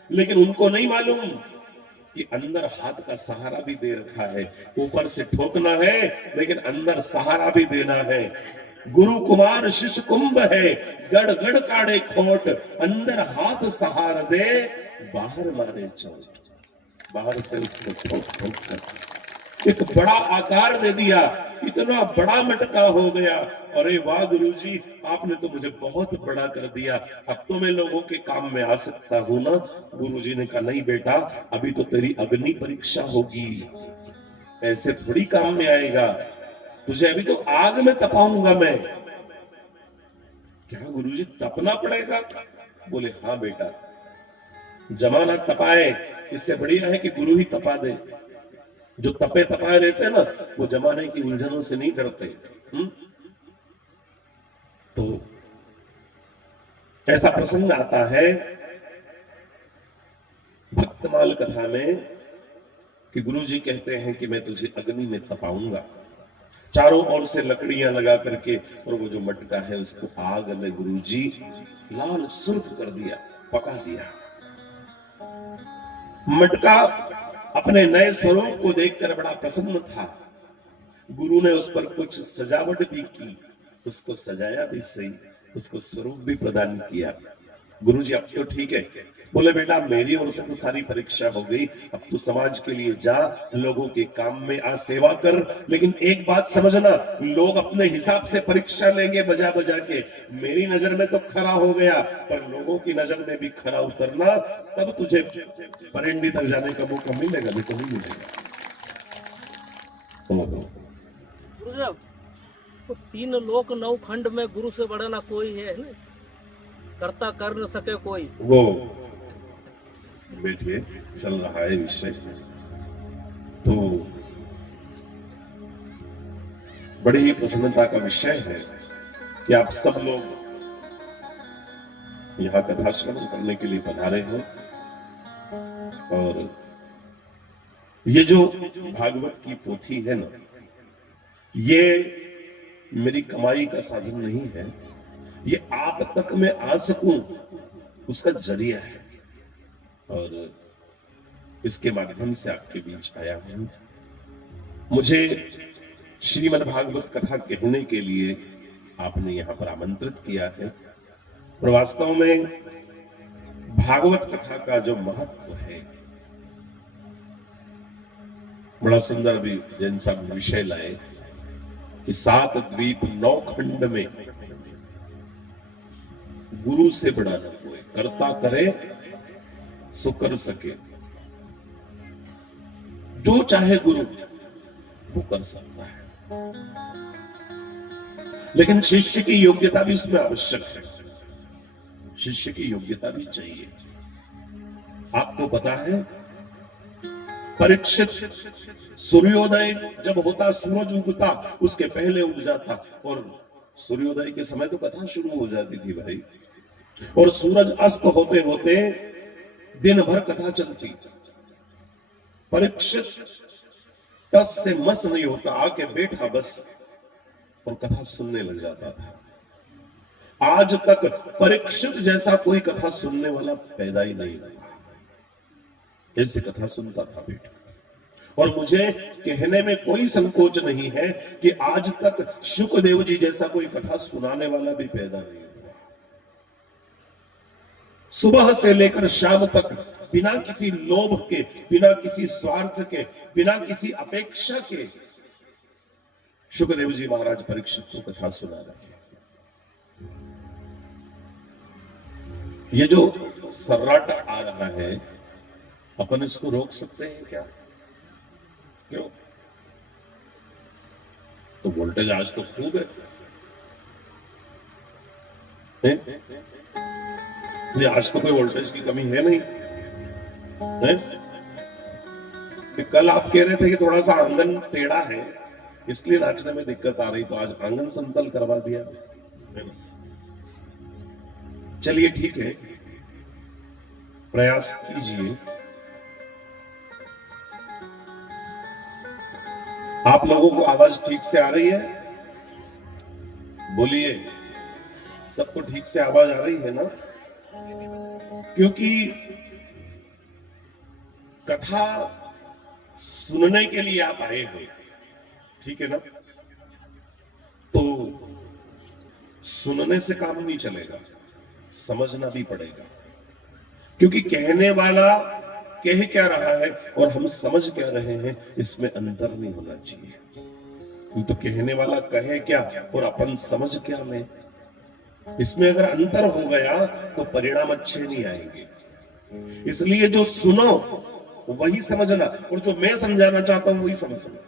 लेकिन उनको नहीं मालूम कि अंदर हाथ का सहारा भी दे रखा है, ऊपर से ठोकना है लेकिन अंदर सहारा भी देना है। गुरु कुमार शिष्य कुंभ है, गड़ गड़ काढ़े खोट, अंदर हाथ सहार दे, बाहर मारे चोट। बाहर से उसको ठोक ठोक कर एक बड़ा आकार दे दिया, इतना बड़ा मटका हो गया। अरे वाह गुरुजी, आपने तो मुझे बहुत बड़ा कर दिया, अब तो मैं लोगों के काम में आ सकता हूं ना। गुरुजी ने कहा नहीं बेटा, अभी तो तेरी अग्नि परीक्षा होगी, ऐसे थोड़ी काम में आएगा, तुझे अभी तो आग में तपाऊंगा मैं। क्या गुरुजी तपना पड़ेगा? बोले हाँ बेटा, जमाना तपाए इससे बढ़िया है कि गुरु ही तपा दे। जो तपे तपाए रहते हैं ना, वो जमाने की उलझनों से नहीं डरते। तो ऐसा प्रसंग आता है भक्तमाल कथा में कि गुरुजी कहते हैं कि मैं तुझे अग्नि में तपाऊंगा, चारों ओर से लकड़ियां लगा करके, और वो जो मटका है उसको आग में गुरुजी लाल सुर्ख कर दिया, पका दिया। मटका अपने नए स्वरूप को देखकर बड़ा प्रसन्न था। गुरु ने उस पर कुछ सजावट भी की, उसको सजाया भी सही, उसको स्वरूप भी प्रदान किया। गुरुजी अब तो ठीक है। बोले बेटा मेरी ओर से तो सारी परीक्षा हो गई, अब तू समाज के लिए जा, लोगों के काम में आ, सेवा कर। लेकिन एक बात समझना, लोग अपने हिसाब से परीक्षा लेंगे बजा बजा के, मेरी नजर में तो खरा हो गया, पर लोगों की नजर में भी खरा उतरना, तब तुझे परिंडी तक जाने का मौका मिलेगा, नहीं तो नहीं मिलेगा। गुरुदेव, तो 3 लोक 9 खंड में गुरु से बड़ा ना कोई है, करता कर न सके कोई। वो बैठिए, चल रहा है विषय। तो बड़ी ही प्रसन्नता का विषय है कि आप सब लोग यहाँ कथा श्रवण करने के लिए पधारे हैं। और ये जो भागवत की पोथी है ना, ये मेरी कमाई का साधन नहीं है, ये आप तक मैं आ सकूं उसका जरिया है। और इसके माध्यम से आपके बीच आया हूं। मुझे श्रीमद् भागवत कथा कहने के लिए आपने यहां पर आमंत्रित किया है। और वास्तव में भागवत कथा का जो महत्व है, बड़ा सुंदर भी जैन साहब विषय लाए कि 7 द्वीप 9 खंड में गुरु से बड़ा न कोई, करता करे सो कर सके। जो चाहे गुरु वो कर सकता है, लेकिन शिष्य की योग्यता भी इसमें आवश्यक है। शिष्य की योग्यता भी चाहिए। आपको पता है परीक्षित सूर्योदय जब होता, सूरज उगता उसके पहले उग जाता, और सूर्योदय के समय तो कथा शुरू हो जाती थी भाई, और सूरज अस्त होते होते दिन भर कथा चलती। परीक्षित टस से मस नहीं होता, आके बैठा बस और कथा सुनने लग जाता था। आज तक परीक्षित जैसा कोई कथा सुनने वाला पैदा ही नहीं हुआ। ऐसी कथा सुनता था बेटा। और मुझे कहने में कोई संकोच नहीं है कि आज तक शुकदेव जी जैसा कोई कथा सुनाने वाला भी पैदा नहीं हुआ। सुबह से लेकर शाम तक बिना किसी लोभ के, बिना किसी स्वार्थ के, बिना किसी अपेक्षा के शुकदेव जी महाराज परीक्षित को कथा सुना रहे हैं। ये जो सर्राटा आ रहा है, अपन इसको रोक सकते हैं क्या? क्यों? तो वोल्टेज आज तो खूब है। आज तो कोई वोल्टेज की कमी है नहीं है? कल आप कह रहे थे कि थोड़ा सा आंगन टेढ़ा है इसलिए नाचने में दिक्कत आ रही, तो आज आंगन समतल करवा दिया। चलिए ठीक है, प्रयास कीजिए। आप लोगों को आवाज ठीक से आ रही है? बोलिए, सबको ठीक से आवाज आ रही है ना? क्योंकि कथा सुनने के लिए आप आए हो, ठीक है ना, तो सुनने से काम नहीं चलेगा, समझना भी पड़ेगा। क्योंकि कहने वाला कह क्या रहा है और हम समझ क्या रहे हैं, इसमें अंतर नहीं होना चाहिए। तो कहने वाला कहे क्या और अपन समझ क्या में, इसमें अगर अंतर हो गया तो परिणाम अच्छे नहीं आएंगे। इसलिए जो सुनो वही समझना, और जो मैं समझाना चाहता हूं वही समझना,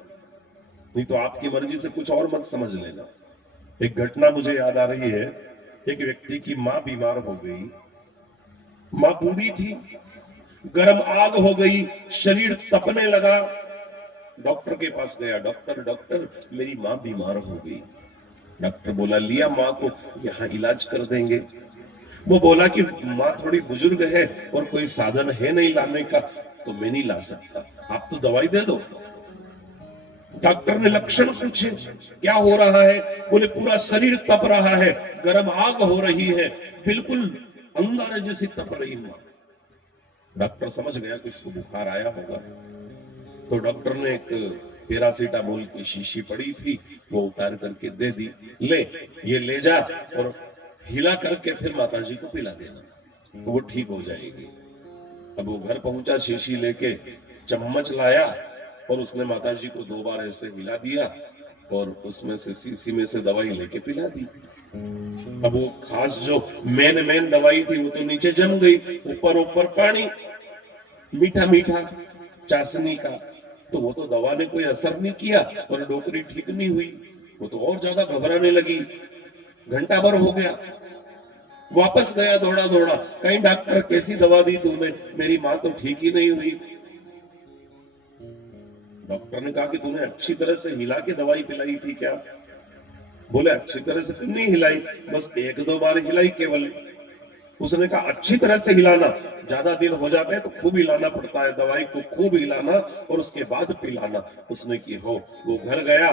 नहीं तो आपकी मर्जी से कुछ और मत समझ लेना। एक घटना मुझे याद आ रही है, एक व्यक्ति की मां बीमार हो गई, मां बूढ़ी थी, गर्म आग हो गई, शरीर तपने लगा, डॉक्टर के पास गया, डॉक्टर मेरी मां बीमार हो गई। डॉक्टर बोला लिया मां को यहां इलाज कर देंगे। वो बोला कि मां थोड़ी बुजुर्ग है और कोई साधन है नहीं लाने का, तो मैं नहीं ला सकता, आप तो दवाई दे दो। डॉक्टर ने लक्षण पूछे, क्या हो रहा है? बोले पूरा शरीर तप रहा है, गर्म आग हो रही है, बिल्कुल अंगारे जैसी तप रही मां। डॉक्टर समझ गया कि इसको बुखार आया होगा, तो डॉक्टर ने एक पैरासीटामोल की शीशी पड़ी थी, वो उतार करके दे दी, ले ये ले जा और हिला करके फिर माताजी को पिला देना, तो वो ठीक हो जाएगी। अब वो घर पहुंचा, शीशी लेके चम्मच लाया और उसने माताजी को 2 बार ऐसे हिला दिया और उसमें से शीशी में से दवाई लेके पिला दी। अब वो खास जो मेन दवाई थी वो तो नीचे जम गई, ऊपर पानी मीठा मीठा चाशनी का, तो वो तो दवा ने कोई असर नहीं किया और डोकरी ठीक नहीं हुई। वो तो और ज्यादा घबराने लगी। घंटा भर हो गया, वापस गया दौड़ा कहीं डॉक्टर कैसी दवा दी तूने, मेरी मां तो ठीक ही नहीं हुई। डॉक्टर ने कहा कि तूने अच्छी तरह से हिला के दवाई पिलाई थी क्या? बोले अच्छी तरह से नहीं हिलाई, बस 1-2 बार हिलाई केवल। उसने कहा अच्छी तरह से हिलाना, ज्यादा दिन हो जाते हैं तो खूब हिलाना पड़ता है, दवाई को खूब हिलाना और उसके बाद पिलाना। उसने की हो, वो घर गया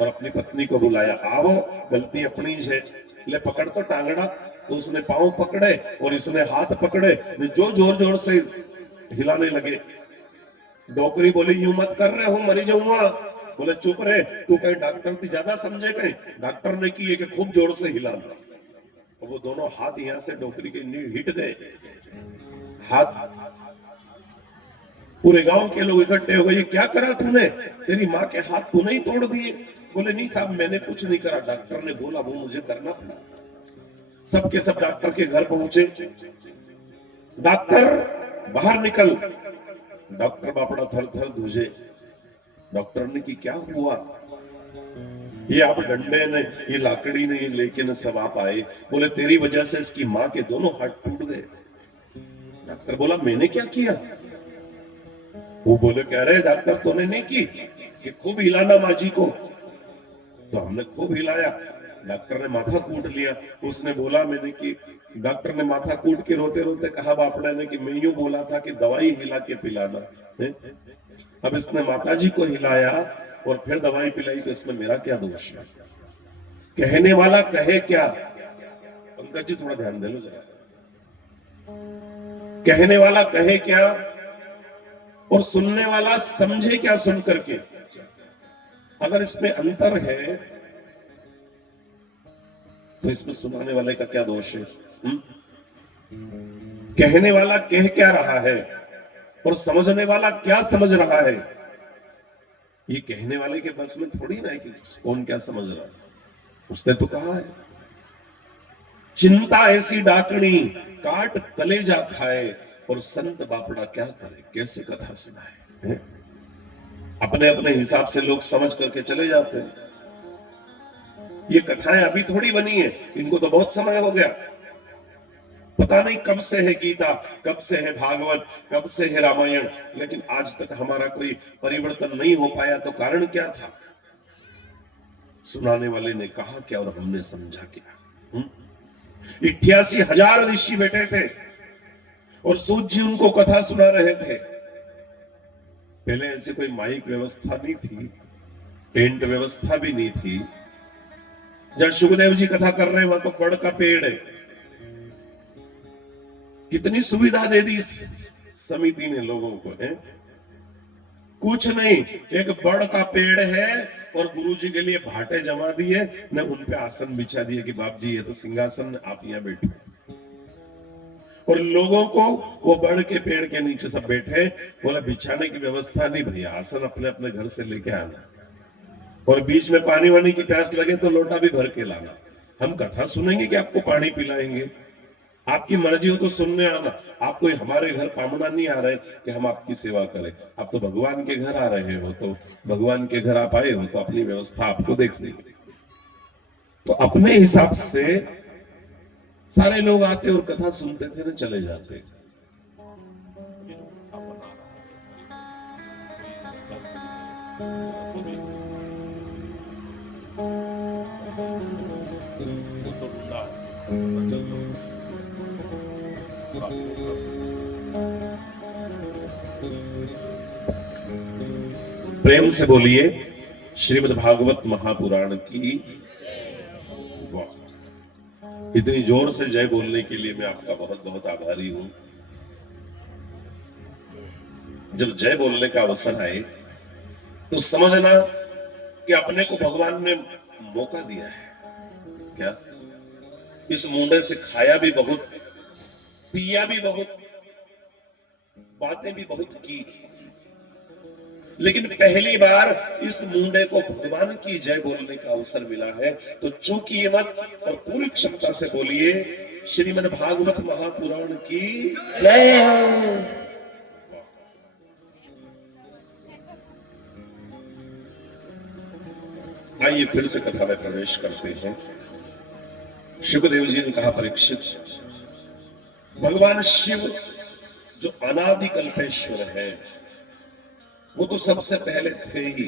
और अपनी पत्नी को बुलाया, आओ गलती अपनी है, ले पकड़ तो टांगड़ा। तो उसने पांव पकड़े और इसने हाथ पकड़े, जो जोर से हिलाने लगे। डोकरी बोली यूं मत कर रहे हो, मरी जाऊंगा। बोले चुप रहे, तू कहीं डॉक्टर थी ज्यादा समझे कहीं? डॉक्टर ने की है कि खूब जोर से हिलाना। और वो दोनों हाथ यहां से डोकरी के नींव हिट गए, हाथ पूरे गांव के लोग इकट्ठे हो गए, ये क्या करा तूने? तेरी माँ के हाथ तूने ही तोड़ दिए। बोले नहीं साहब मैंने कुछ नहीं करा, डॉक्टर ने बोला वो मुझे करना पड़ा। सबके सब डॉक्टर के घर पहुंचे, डॉक्टर बाहर निकल। डॉक्टर बापड़ा थर थर धूजे। डॉक्टर ने की क्या हुआ? ये आप डंडे ने, ये लाकड़ी ने, ये लेके न सब आप आए। बोले तेरी वजह से इसकी माँ के दोनों हाथ टूट गए। डॉक्टर बोला मैंने क्या किया? वो बोले कह रहे डॉक्टर तूने नहीं की कि खूब हिलाना माँ जी को। तो हमने खूब हिलाया। डॉक्टर ने माथा कूट लिया। उसने बोला मैंने कि डॉक्टर ने माथा कूट के रोते रोते कहा बापड़े ने कि मैं यूं बोला था कि दवाई हिला के पिलाना है? अब इसने माताजी को हिलाया और फिर दवाई पिलाई, तो इसमें मेरा क्या दोष है? कहने वाला कहे क्या? पंकज जी थोड़ा ध्यान दे लो जरा। कहने वाला कहे क्या और सुनने वाला समझे क्या सुन करके? अगर इसमें अंतर है तो इसमें सुनाने वाले का क्या दोष है? कहने वाला कह क्या रहा है और समझने वाला क्या समझ रहा है? ये कहने वाले के बस में थोड़ी ना है कि कौन क्या समझ रहा है। उसने तो कहा है चिंता ऐसी डाकनी काट कलेजा खाए, और संत बापड़ा क्या करे कैसे कथा सुनाए। अपने अपने हिसाब से लोग समझ करके चले जाते हैं। ये कथाएं अभी थोड़ी बनी है, इनको तो बहुत समय हो गया। पता नहीं कब से है गीता, कब से है भागवत, कब से है रामायण, लेकिन आज तक हमारा कोई परिवर्तन नहीं हो पाया। तो कारण क्या था? सुनाने वाले ने कहा क्या और हमने समझा क्या। 88,000 ऋषि बैठे थे और सूत जी उनको कथा सुना रहे थे। पहले ऐसे कोई माइक व्यवस्था नहीं थी, टेंट व्यवस्था भी नहीं थी। जहां सुखदेव जी कथा कर रहे हैं वहां तो बड़ का पेड़ है। कितनी सुविधा दे दी समिति ने लोगों को है। कुछ नहीं, एक बड़ का पेड़ है और गुरुजी के लिए भाटे जमा दिए ने, उन पे आसन बिछा दिए कि बाप जी ये तो सिंहासन, आप यहाँ बैठो। और लोगों को वो बड़ के पेड़ के नीचे सब बैठे, बोला बिछाने की व्यवस्था नहीं भैया, आसन अपने अपने घर से लेके आना, और बीच में पानी वानी की प्यास लगे तो लोटा भी भर के लाना। हम कथा सुनेंगे कि आपको पानी पिलाएंगे, आपकी मर्जी हो तो सुनने आना। आप कोई हमारे घर पामना नहीं आ रहे कि हम आपकी सेवा करें, आप तो भगवान के घर आ रहे हो, तो भगवान के घर आप आए हो तो अपनी व्यवस्था आपको देखनी है। तो अपने हिसाब से सारे लोग आते और कथा सुनते थे ना, चले जाते। प्रेम से बोलिए श्रीमद् भागवत महापुराण की। वाह, इतनी जोर से जय बोलने के लिए मैं आपका बहुत बहुत आभारी हूं। जब जय बोलने का अवसर आए तो समझना कि अपने को भगवान ने मौका दिया है। क्या इस मुंडे से खाया भी बहुत, पिया भी बहुत, बातें भी बहुत की, लेकिन पहली बार इस मुंडे को भगवान की जय बोलने का अवसर मिला है। तो चूकिए मत और पूरी क्षमता से बोलिए श्रीमद् भागवत महापुराण की जय हो। आइए फिर से कथा में प्रवेश करते हैं। शुकदेव जी ने कहा, परीक्षित, भगवान शिव जो अनादि कल्पेश्वर है वो तो सबसे पहले थे ही।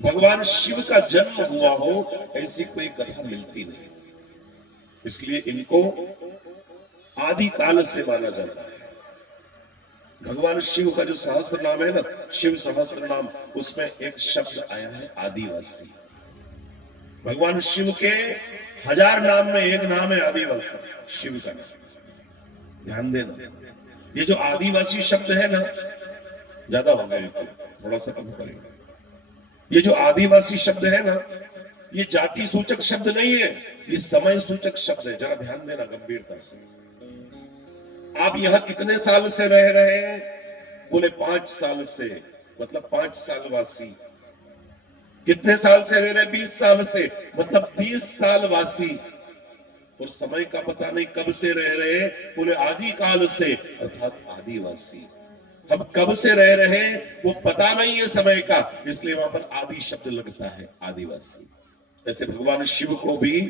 भगवान शिव का जन्म हुआ हो ऐसी कोई कथा मिलती नहीं, इसलिए इनको आदि काल से माना जाता है। भगवान शिव का जो सहस्त्र नाम है ना, शिव सहस्त्र नाम, उसमें एक शब्द आया है आदिवासी। भगवान शिव के 1000 नाम में एक नाम है आदिवासी, शिव का नाम। ध्यान देना, ये जो आदिवासी शब्द है ना, ज्यादा हो गया, थोड़ा सा कम करेंगे। ये जो आदिवासी शब्द है ना, ये जाति सूचक शब्द नहीं है, ये समय सूचक शब्द है। जरा ध्यान देना गंभीरता से। आप यहां कितने साल से रह रहे हैं? बोले 5 साल से, मतलब 5 साल वासी। कितने साल से रह रहे? 20 साल से, मतलब 20 साल वासी। और समय का पता नहीं कब से रह रहे हैं? बोले आदि काल से, अर्थात आदिवासी। हम कब से रह रहे हैं वो पता नहीं है समय का, इसलिए वहां पर आदि शब्द लगता है, आदिवासी। ऐसे भगवान शिव को भी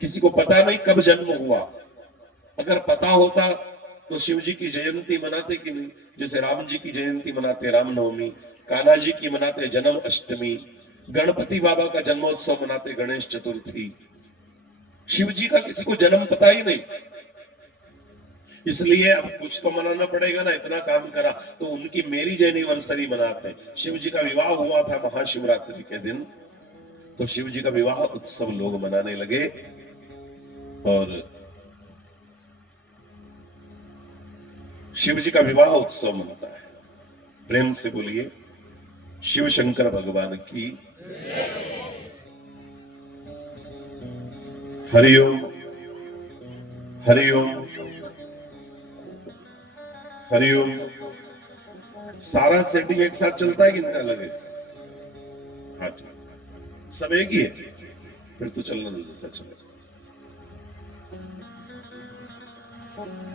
किसी को पता नहीं कब जन्म हुआ। अगर पता होता तो शिव जी की जयंती मनाते कि नहीं? जैसे राम जी की जयंती मनाते रामनवमी, कान्हा जी की मनाते जन्म अष्टमी, गणपति बाबा का जन्मोत्सव मनाते गणेश चतुर्थी। शिव जी का किसी को जन्म पता ही नहीं, इसलिए अब कुछ तो मनाना पड़ेगा ना। इतना काम करा तो उनकी मैरिज एनिवर्सरी मनाते हैं। शिव जी का विवाह हुआ था महाशिवरात्रि के दिन, तो शिव जी का विवाह उत्सव लोग मनाने लगे। और शिव जी का विवाह उत्सव मनता है। प्रेम से बोलिए शिव शंकर भगवान की हरिओम हरिओम हरिओम। सारा सेटिंग एक साथ चलता है कि नहीं अलग है? हाँ ठीक, सब एक ही है, फिर तो चलना नहीं जैसा चले।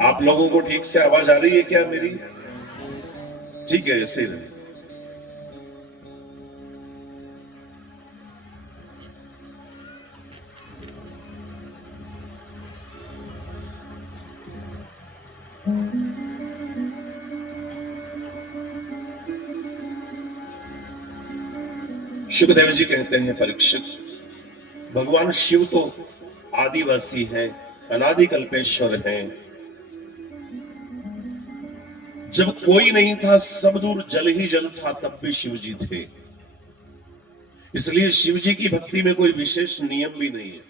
आप लोगों को ठीक से आवाज आ रही है क्या मेरी? ठीक है, ऐसे ही रहे। शुकदेव जी कहते हैं, परीक्षित, भगवान शिव तो आदिवासी हैं, अनादि कल्पेश्वर हैं। जब कोई नहीं था, सब दूर जल ही जल था, तब भी शिव जी थे। इसलिए शिव जी की भक्ति में कोई विशेष नियम भी नहीं है।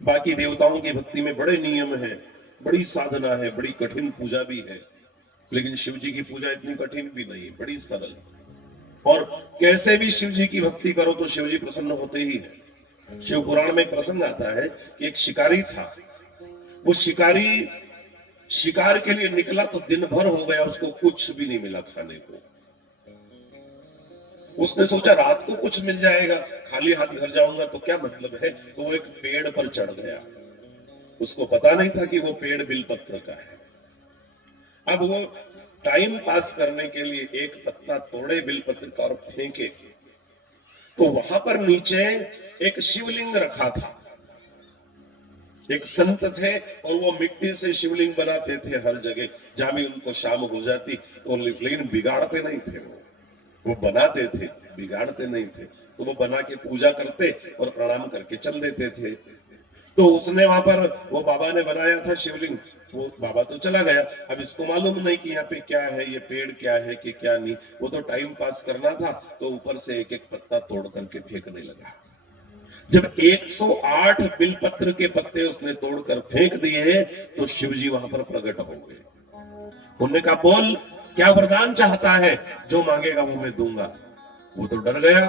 बाकी देवताओं की भक्ति में बड़े नियम हैं, बड़ी साधना है, बड़ी कठिन पूजा भी है। लेकिन शिव जी की पूजा इतनी कठिन भी नहीं, बड़ी सरल। और कैसे भी शिव जी की भक्ति करो तो शिव जी प्रसन्न होते ही हैं। शिव पुराण में एक प्रसंग आता है कि एक शिकारी था। वो शिकारी शिकार के लिए निकला तो दिन भर हो गया, उसको कुछ भी नहीं मिला खाने को। उसने सोचा रात को कुछ मिल जाएगा, खाली हाथ घर जाऊंगा तो क्या मतलब है। तो वो एक पेड़ पर चढ़ गया। उसको पता नहीं था कि वो पेड़ बिलपत्र का है। अब वो टाइम पास करने के लिए एक पत्ता तोड़े बिलपत्र का और फेंके, तो वहां पर नीचे एक शिवलिंग रखा था। एक संत थे और वो मिट्टी से शिवलिंग बनाते थे हर जगह। जहां भी उनको शाम हो जाती तो, लेकिन बिगाड़ते नहीं थे। वो बनाते थे, बिगाड़ते नहीं थे। तो वो बना के पूजा करते और प्रणाम करके चल देते थे। तो उसने वहां पर, वो बाबा ने बनाया था शिवलिंग, वो बाबा तो चला गया। अब इसको मालूम नहीं कि यहाँ पे क्या है, ये पेड़ क्या है कि क्या नहीं। वो तो टाइम पास करना था, तो ऊपर से एक एक पत्ता तोड़ करके फेंकने लगा। जब 108 बिलपत्र के पत्ते उसने तोड़कर फेंक दिए तो शिवजी वहां पर प्रकट हो गए। उन्होंने कहा, बोल क्या वरदान चाहता है, जो मांगेगा वो मैं दूंगा। वो तो डर गया।